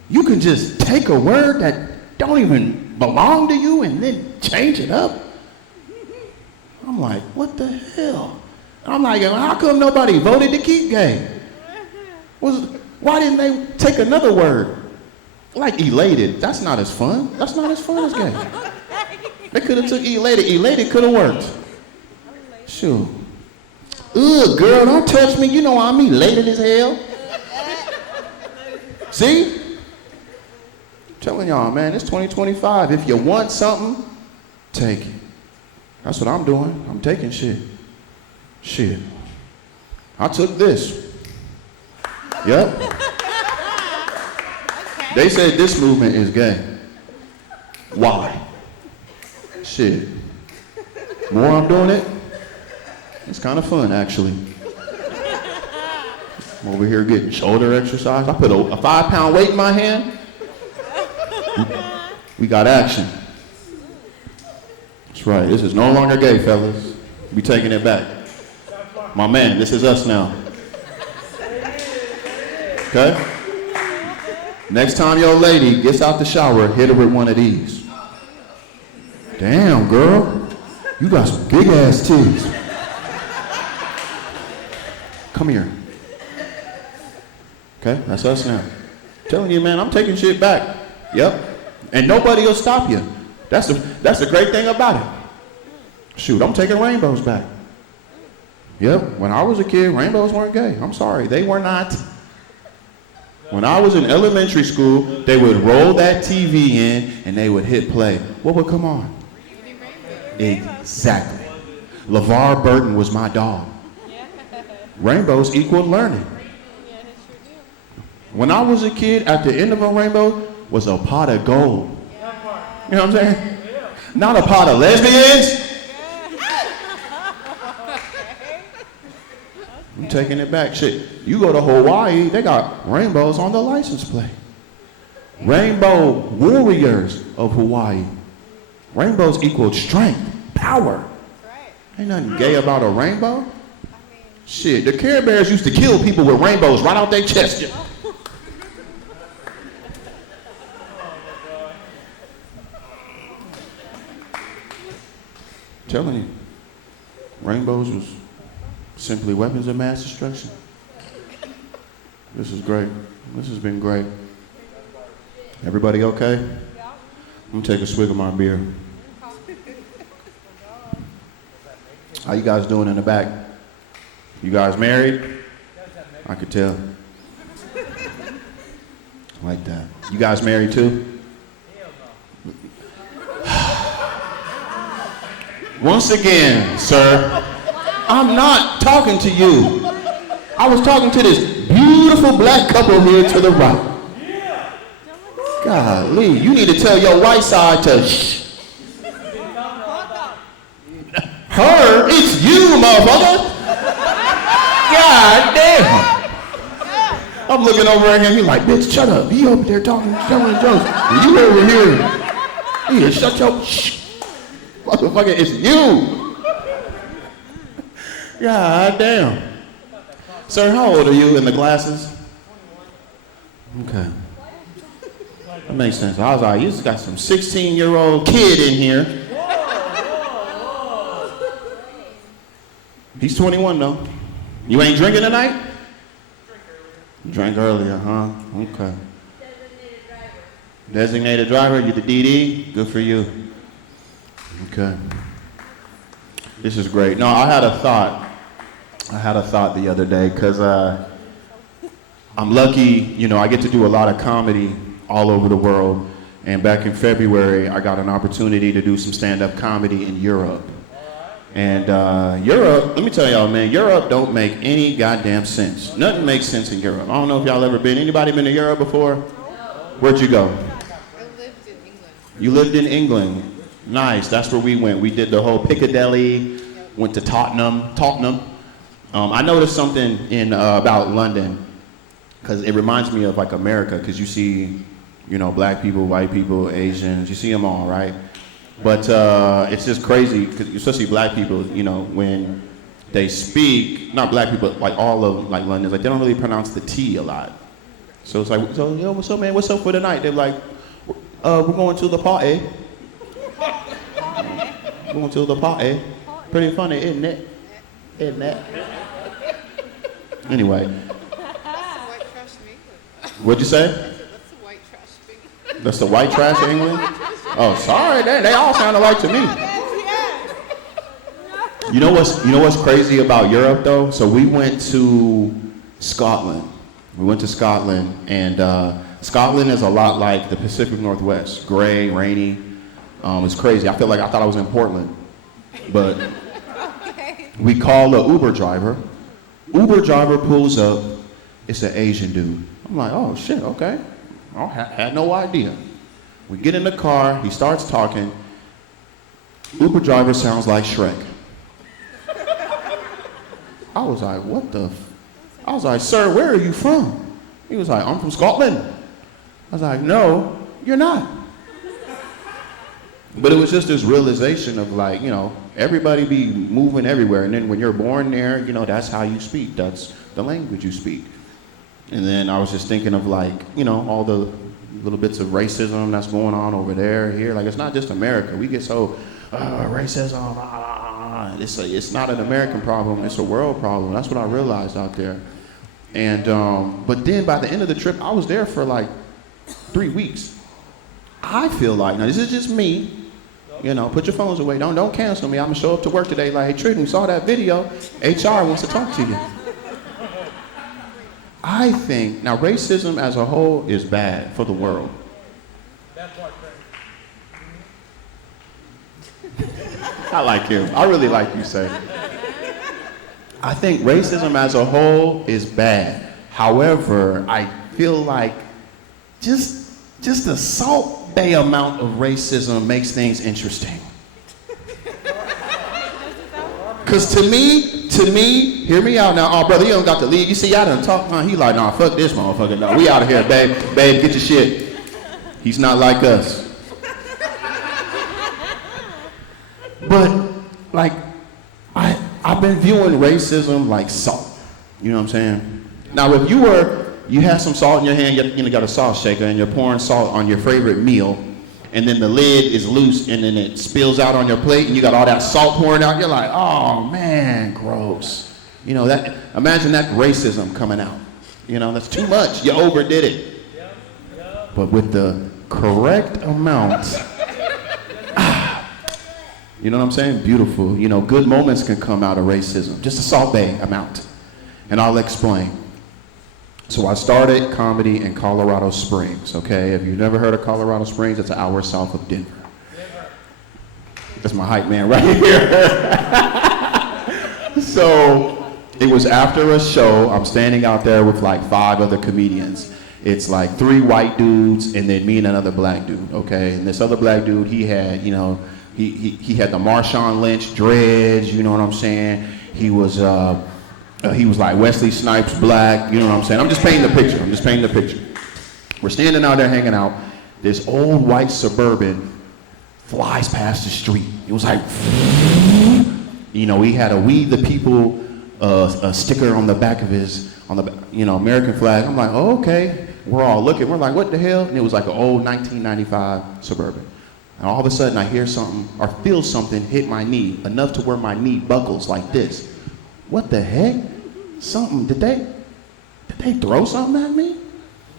You can just take a word that don't even belong to you and then change it up? I'm like, what the hell? I'm like, how come nobody voted to keep gay? Why didn't they take another word? Like elated. That's not as fun. That's not as fun as gay. They could have took elated. Elated could have worked. Sure. Ugh, girl, don't touch me. You know I'm elated as hell. See? I'm telling y'all, man, it's 2025. If you want something, take it. That's what I'm doing. I'm taking shit. Shit. I took this. Yep. They said this movement is gay. Why? Shit. The more I'm doing it, it's kind of fun, actually. I'm over here getting shoulder exercise. I put a 5-pound weight in my hand. We got action. That's right. This is no longer gay, fellas. We taking it back. My man, this is us now. Okay? Next time your lady gets out the shower, hit her with one of these. Damn, girl. You got some big ass titties. Come here. Okay, that's us now. I'm telling you, man, I'm taking shit back. Yep. And nobody will stop you. That's the great thing about it. Shoot, I'm taking rainbows back. Yep, when I was a kid, rainbows weren't gay. I'm sorry, they were not. When I was in elementary school, they would roll that TV in and they would hit play. What would come on? Exactly. LeVar Burton was my dog. Rainbows equaled learning. When I was a kid, at the end of a rainbow was a pot of gold. You know what I'm saying? Not a pot of lesbians. I'm taking it back. Shit, you go to Hawaii, they got rainbows on the license plate. Rainbow warriors of Hawaii. Rainbows equal strength, power. Ain't nothing gay about a rainbow. Shit, the Care Bears used to kill people with rainbows right out their chest. Telling you, rainbows was simply weapons of mass destruction. This is great. This has been great. Everybody okay? I'm gonna take a swig of my beer. How you guys doing in the back? You guys married? I could tell. Like that. You guys married too? Once again, sir, I'm not talking to you. I was talking to this beautiful black couple here to the right. Golly, you need to tell your white side to shh. Her, it's you, motherfucker. God damn. I'm looking over at him, he's like, bitch, shut up. He over there talking jokes. And you over here. Shut your shh. Motherfucker, it's you. God damn. Sir, how old are you in the glasses? Okay. That makes sense. I was like, you just got some 16-year-old kid in here. He's 21 though. You ain't drinking tonight? You drank earlier, huh? Okay. Designated driver, you the DD? Good for you. Okay. This is great. No, I had a thought the other day because I'm lucky, you know, I get to do a lot of comedy all over the world. And back in February, I got an opportunity to do some stand-up comedy in Europe. And Europe, let me tell y'all, man, Europe don't make any goddamn sense. Nothing makes sense in Europe. I don't know if y'all ever been. Anybody been to Europe before? Where'd you go? I lived in England. You lived in England. Nice, that's where we went. We did the whole Piccadilly, went to Tottenham. I noticed something about London, because it reminds me of like America, because you see, you know, black people, white people, Asians, you see them all, right? But it's just crazy, because especially black people, you know, when they speak, not black people, like all of like Londoners, like they don't really pronounce the T a lot. So it's like, so yo, what's up, man? What's up for the night? They're like, we're going to the party. Going to the party. Pretty funny, isn't it? Isn't it? Anyway. White trash in England. What'd you say? That's the white trash in England. That's the white trash in England? Oh, sorry, they all sound alike to me. You know what's crazy about Europe though? So we went to Scotland. We went to Scotland, and Scotland is a lot like the Pacific Northwest. Gray, rainy. It's crazy. I thought I was in Portland. But we call the Uber driver. Uber driver pulls up. It's an Asian dude. I'm like, oh shit, okay. I had no idea. We get in the car. He starts talking. Uber driver sounds like Shrek. I was like, what the? I was like, sir, where are you from? He was like, I'm from Scotland. I was like, no, you're not. But it was just this realization of like, you know, everybody be moving everywhere. And then when you're born there, you know, that's how you speak. That's the language you speak. And then I was just thinking of like, you know, all the little bits of racism that's going on over there, here. Like, it's not just America. We get so, racism, It's not an American problem. It's a world problem. That's what I realized out there. And, but then by the end of the trip, I was there for like 3 weeks. I feel like, now this is just me, put your phones away. Don't cancel me. I'm gonna show up to work today like, hey, Tridden, we saw that video. HR wants to talk to you. I think, now racism as a whole is bad for the world. I like him. I really like you, say. I think racism as a whole is bad. However, I feel like just a Salt Bay amount of racism makes things interesting. Because to me, hear me out now. Oh, brother, you don't got to leave. You see, I done talk. He like, nah, fuck this motherfucker. No, we out of here, babe. Babe, get your shit. He's not like us. But, like, I've been viewing racism like salt. You know what I'm saying? Now, if you have some salt in your hand, you got a salt shaker, and you're pouring salt on your favorite meal, and then the lid is loose, and then it spills out on your plate, and you got all that salt pouring out, you're like, oh, man, gross. Imagine that racism coming out. That's too much. You overdid it. But with the correct amount, you know what I'm saying? Beautiful. Good moments can come out of racism. Just a Salt Bay amount. And I'll explain. So I started comedy in Colorado Springs, okay? If you've never heard of Colorado Springs, it's an hour south of Denver. That's my hype man right here. So it was after a show. I'm standing out there with like 5 other comedians. It's like 3 white dudes and then me and another black dude, okay? And this other black dude, he had, he had the Marshawn Lynch dreads, you know what I'm saying? He was like Wesley Snipes black, you know what I'm saying? I'm just painting the picture. We're standing out there hanging out. This old white Suburban flies past the street. It was like, he had a We the People a sticker on the back of his, American flag. I'm like, oh, okay. We're all looking. We're like, what the hell? And it was like an old 1995 Suburban. And all of a sudden I hear something or feel something hit my knee, enough to where my knee buckles like this. What the heck? Something, did they throw something at me?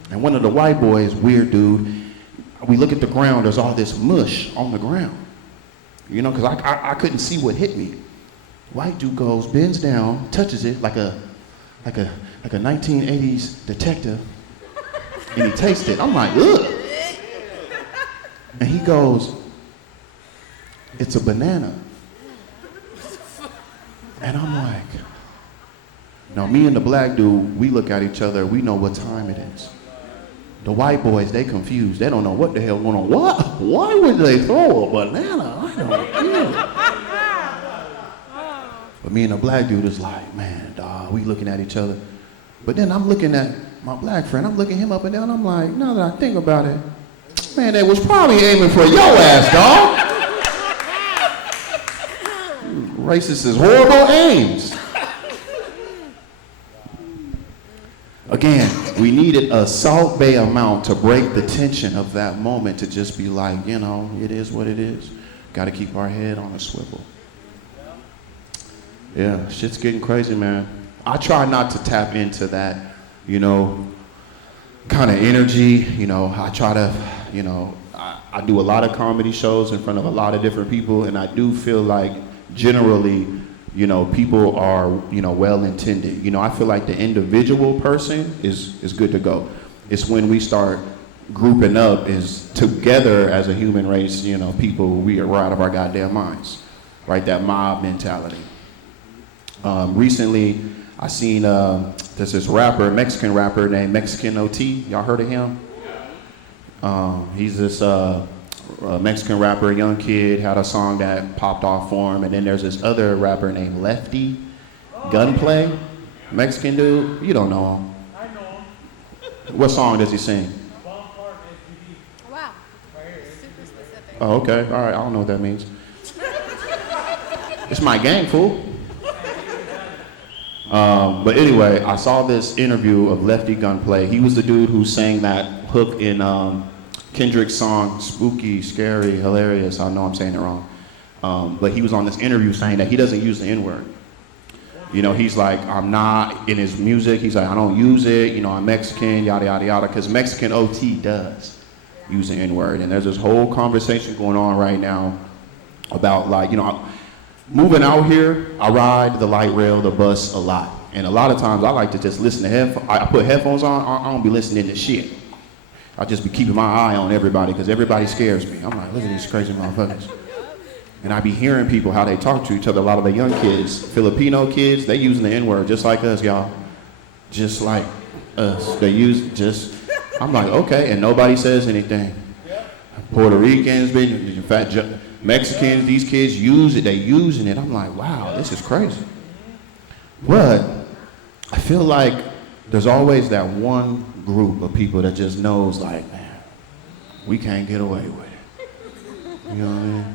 And one of the white boys, weird dude, we look at the ground, there's all this mush on the ground. Because I couldn't see what hit me. White dude goes, bends down, touches it like a 1980s detective, and he tastes it. I'm like, ugh. And he goes, it's a banana. And I'm like, now me and the black dude, we look at each other, we know what time it is. The white boys, they confused. They don't know what the hell going on. What? Why would they throw a banana? I don't know. But me and the black dude is like, man, dawg, we looking at each other. But then I'm looking at my black friend, I'm looking him up and down, I'm like, now that I think about it, man, they was probably aiming for your ass, dawg. Racist is horrible aims. Again, we needed a Salt Bay amount to break the tension of that moment, to just be like, it is what it is. Got to keep our head on a swivel. Yeah, shit's getting crazy, man. I try not to tap into that, kind of energy. I try to, I do a lot of comedy shows in front of a lot of different people, and I do feel like generally, people are, well-intended. I feel like the individual person is good to go. It's when we start grouping up is together as a human race, people, we're out of our goddamn minds, right? That mob mentality. Recently, I seen there's this rapper, Mexican rapper named Mexican OT. Y'all heard of him? He's this Mexican rapper, young kid, had a song that popped off for him. And then there's this other rapper named Lefty Gunplay, Mexican dude. You don't know him. I know him. What song does he sing? Wow. Super specific. Oh, okay. All right. I don't know what that means. It's my gang, fool. But anyway, I saw this interview of Lefty Gunplay. He was the dude who sang that hook in Kendrick's song, Spooky, Scary, Hilarious. I know I'm saying it wrong. But he was on this interview saying that he doesn't use the N-word. He's like, I'm not, in his music, he's like, I don't use it, I'm Mexican, yada, yada, yada, because Mexican OT does use the N-word. And there's this whole conversation going on right now about like, moving out here, I ride the light rail, the bus a lot. And a lot of times I like to just listen to headphones. I put headphones on, I don't be listening to shit. I just be keeping my eye on everybody because everybody scares me. I'm like, look at these crazy motherfuckers. And I be hearing people how they talk to each other. A lot of the young kids, Filipino kids, they using the N-word just like us, y'all. Just like us. They use just, I'm like, okay, and nobody says anything. Puerto Ricans, in fact, Mexicans, these kids use it, they using it. I'm like, wow, this is crazy. But I feel like there's always that one group of people that just knows like, man, we can't get away with it. You know what I mean?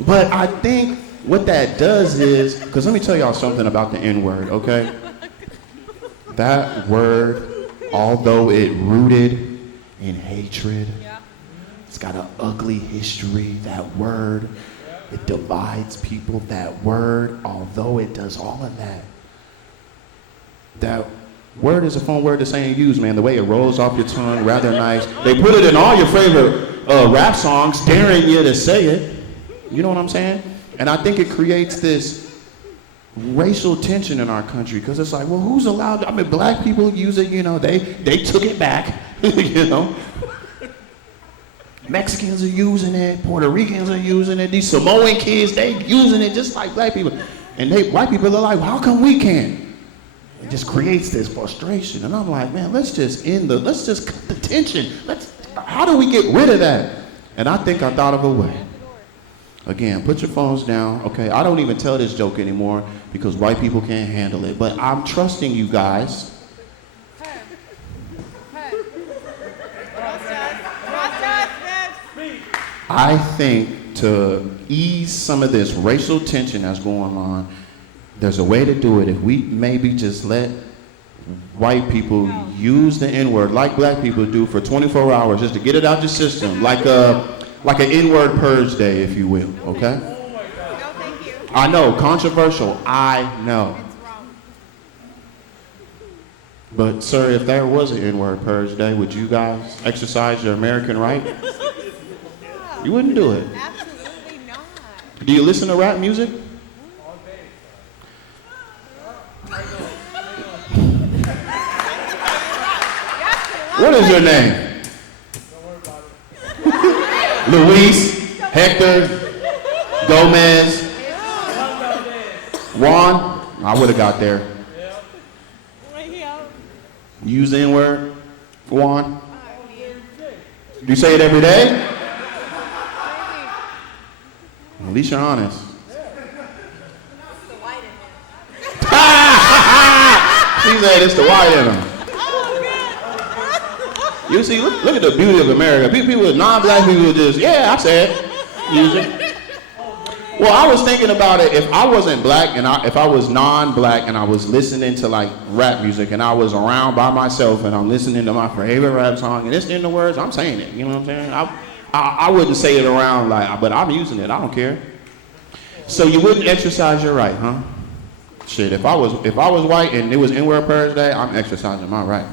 But I think what that does is, because let me tell y'all something about the N-word, okay? That word, although it rooted in hatred, it's got an ugly history. That word, it divides people. That word, although it does all of that, that word is a fun word to say and use, man. The way it rolls off your tongue, rather nice. They put it in all your favorite rap songs, daring you to say it. You know what I'm saying? And I think it creates this racial tension in our country because it's like, well, who's allowed? I mean, black people use it, they took it back, Mexicans are using it, Puerto Ricans are using it, these Samoan kids, they using it just like black people. And white people are like, well, how come we can't? It just creates this frustration. And I'm like, man, let's just cut the tension. How do we get rid of that? And I think I thought of a way. Again, put your phones down, okay? I don't even tell this joke anymore because white people can't handle it. But I'm trusting you guys. I think to ease some of this racial tension that's going on, there's a way to do it. If we maybe just let white people use the N-word like black people do for 24 hours just to get it out your system, like an N-word purge day, if you will, okay? No, thank you. I know, controversial, I know. It's wrong. But sir, if there was an N-word purge day, would you guys exercise your American right? You wouldn't do it. Absolutely not. Do you listen to rap music? What is your name? Luis, Hector, Gomez, Juan. I would have got there. You use the N-word, Juan? Do you say it every day? At least you're honest. She said it's the white in them. You see, look at the beauty of America. People, non-black people just, I said, use it. Well, I was thinking about it, if I wasn't black and if I was non-black and I was listening to like rap music and I was around by myself and I'm listening to my favorite rap song and it's in the words, I'm saying it, you know what I'm saying? I wouldn't say it around but I'm using it, I don't care. So you wouldn't exercise your right, huh? Shit, if I was white and it was N-word purge day, I'm exercising my right.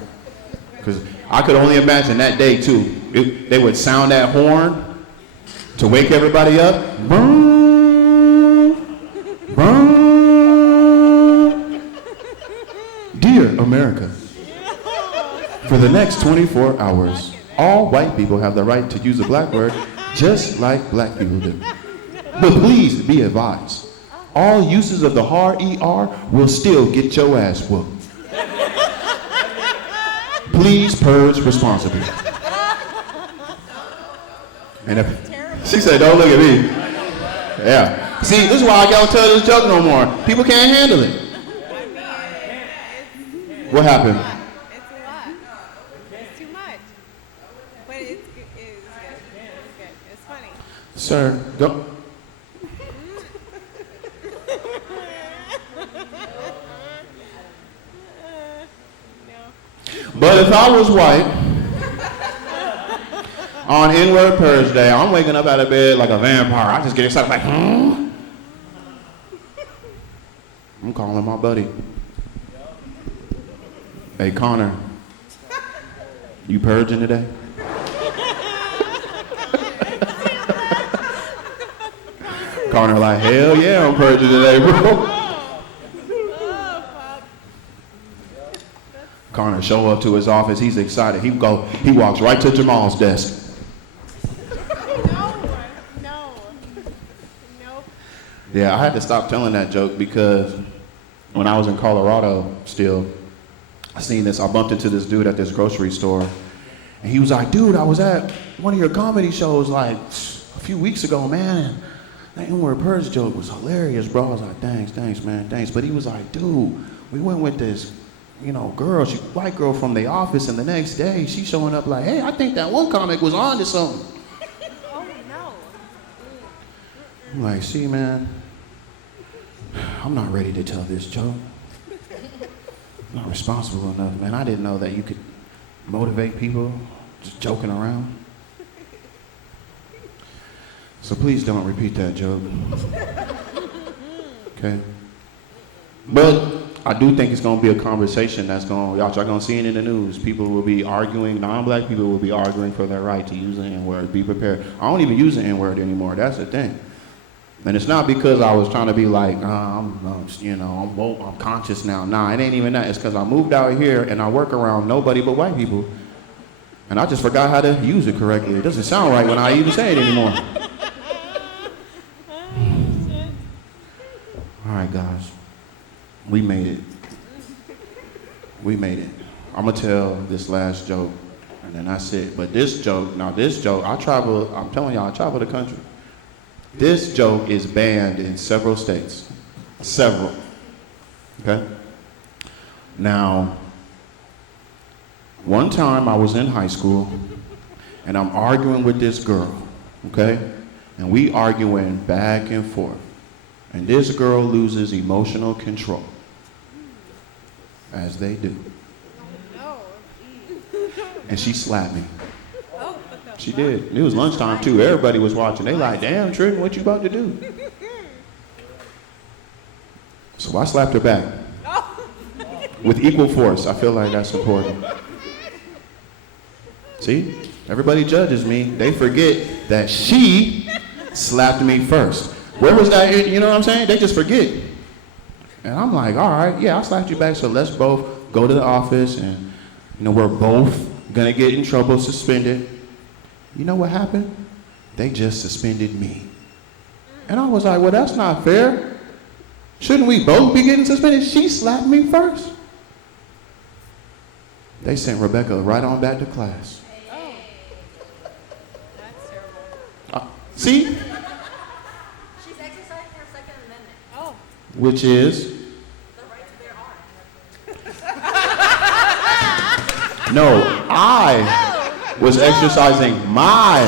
Because I could only imagine that day too. They would sound that horn to wake everybody up. Boom, boom. Dear America, for the next 24 hours, all white people have the right to use the black word just like black people do. But please be advised, all uses of the hard ER will still get your ass whooped. Please purge responsibly. And she said, don't look at me. Yeah. See, this is why I can't tell this joke no more. People can't handle it. What happened? It's a lot. It's too much. But it's good. It's good. It's funny. Sir, go. But if I was white, on N-word purge day, I'm waking up out of bed like a vampire. I just get excited like, I'm calling my buddy. Hey, Connor, you purging today? Connor like, hell yeah, I'm purging today, bro. Connor show up to his office, he's excited. He walks right to Jamal's desk. No. Nope. Yeah, I had to stop telling that joke because when I was in Colorado still, I bumped into this dude at this grocery store, and he was like, dude, I was at one of your comedy shows like a few weeks ago, man, and that N-word purge joke was hilarious, bro. I was like, thanks, man, thanks. But he was like, dude, we went with this, girl, white girl from the office, and the next day she's showing up like, hey, I think that one comic was on to something. Oh no. I'm like, see, man, I'm not ready to tell this joke. I'm not responsible enough, man. I didn't know that you could motivate people just joking around. So please don't repeat that joke. Okay? But I do think it's gonna be a conversation y'all gonna see it in the news. People will be arguing, non-black people will be arguing for their right to use the N-word. Be prepared. I don't even use the N-word anymore. That's the thing. And it's not because I was trying to be like, I'm conscious now. Nah, it ain't even that. It's because I moved out here and I work around nobody but white people. And I just forgot how to use it correctly. It doesn't sound right when I even say it anymore. All right, guys. We made it. I'm going to tell this last joke, and then that's it. But this joke, I'm telling y'all, I travel the country. This joke is banned in several states. Several. Okay? Now, one time I was in high school, and I'm arguing with this girl, okay? And we arguing back and forth. And this girl loses emotional control. As they do. No. And she slapped me. Oh, She did. It was lunchtime too. Everybody was watching. They like, damn, Trenton, what you about to do? So I slapped her back. With equal force. I feel like that's important. See? Everybody judges me. They forget that she slapped me first. Where was that? You know what I'm saying? They just forget. And I'm like, all right, yeah, I slapped you back, so let's both go to the office, and we're both gonna get in trouble, suspended. You know what happened? They just suspended me. And I was like, well, that's not fair. Shouldn't we both be getting suspended? She slapped me first. They sent Rebecca right on back to class. Oh. That's terrible. See? She's exercising her Second Amendment. Oh. Which is? The right to bear arms. No, I was exercising my.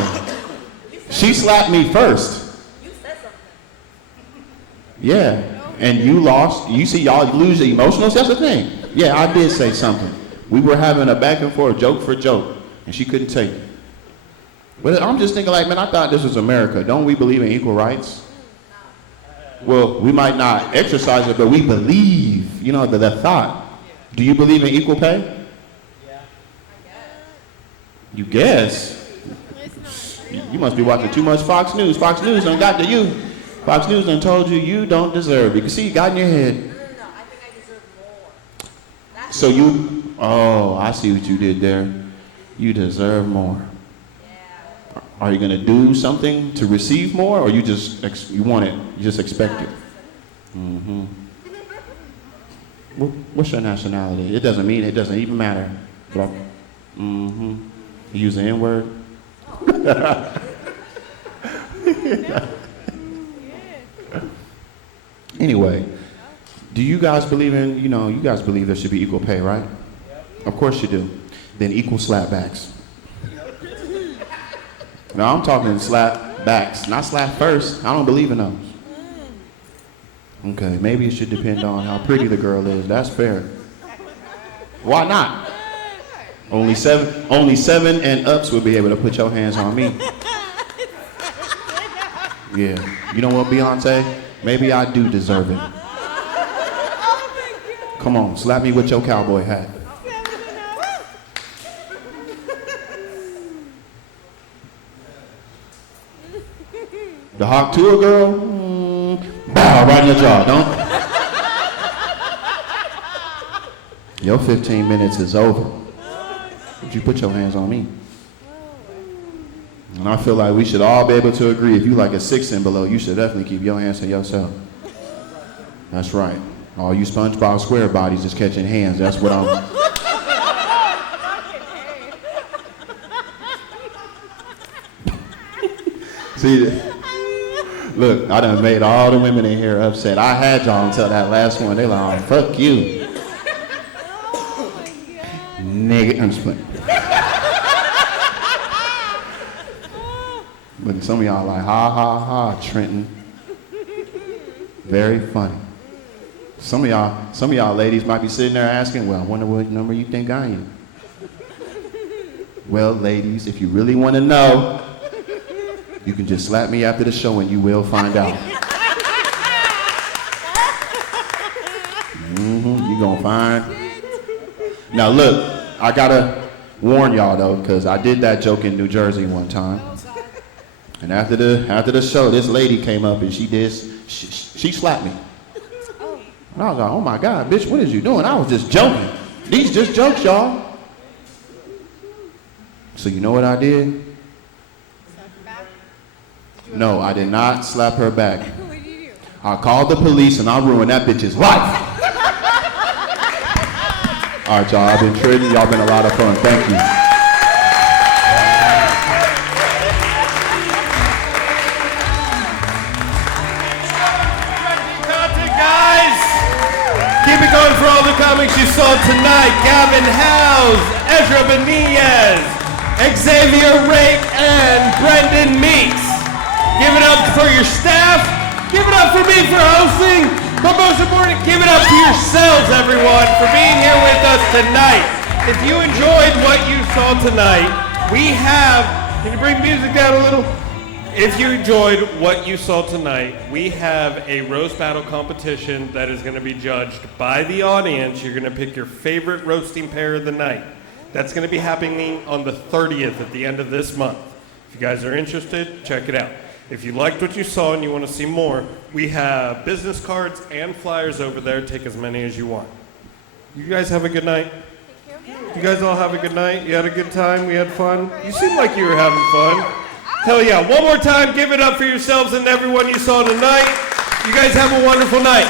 She slapped me first. You said something. Yeah, and you lost. You see, y'all lose the emotional. That's the thing. Yeah, I did say something. We were having a back and forth, joke for joke, and she couldn't take it. But I'm just thinking like, man, I thought this was America. Don't we believe in equal rights? Well, we might not exercise it, but we believe, the thought. Do you believe in equal pay? You guess? You must be watching too much Fox News. Fox News done got to you. Fox News done told you don't deserve it. You can see you got in your head. No, I think I deserve more. So I see what you did there. You deserve more. Yeah. Are you gonna do something to receive more, or you want it? You just expect it? Mm-hmm. What's your nationality? It doesn't even matter. Mm-hmm. You use the N-word? Anyway, do you guys believe you guys believe there should be equal pay, right? Of course you do. Then equal slapbacks. Now I'm talking slapbacks, not slap first. I don't believe in those. Okay, maybe it should depend on how pretty the girl is. That's fair. Why not? Only seven and ups will be able to put your hands on me. Yeah. You know what, Beyonce? Maybe I do deserve it. Come on, slap me with your cowboy hat. The hawk to a girl, bow right in the jaw, don't. Your 15 minutes is over. Would you put your hands on me? And I feel like we should all be able to agree, if you like a 6 and below, you should definitely keep your hands to yourself. That's right. All you SpongeBob square bodies is catching hands. That's what I'm. See, look, I done made all the women in here upset. I had y'all until that last one. They like, oh, fuck you. Nigga, I'm just playing. Look, some of y'all like, ha, ha, ha, Trenton. Very funny. Some of y'all ladies might be sitting there asking, well, I wonder what number you think I am. Well, ladies, if you really want to know, you can just slap me after the show and you will find out. You gonna find. Now look, I gotta warn y'all though, because I did that joke in New Jersey one time. And after the show, this lady came up and she slapped me. And I was like, oh my God, bitch, what is you doing? I was just joking. These just jokes, y'all. So you know what I did? No, I did not slap her back. What did you do? I called the police and I ruined that bitch's life. All right, y'all, I've been trading. Y'all been a lot of fun. Thank you. Guys, keep it going for all the comics you saw tonight. Gavin Howes, Ezra Benitez, Xavier Rake, and Brendan Meeks. Give it up for your staff. Give it up for me for hosting. But most important, give it up to yourselves, everyone, for being here with us tonight. If you enjoyed what you saw tonight, can you bring music down a little? If you enjoyed what you saw tonight, we have a roast battle competition that is going to be judged by the audience. You're going to pick your favorite roasting pair of the night. That's going to be happening on the 30th at the end of this month. If you guys are interested, check it out. If you liked what you saw and you want to see more, we have business cards and flyers over there. Take as many as you want. You guys have a good night. You guys all have a good night. You had a good time. We had fun. You seem like you were having fun. Hell yeah. One more time, give it up for yourselves and everyone you saw tonight. You guys have a wonderful night.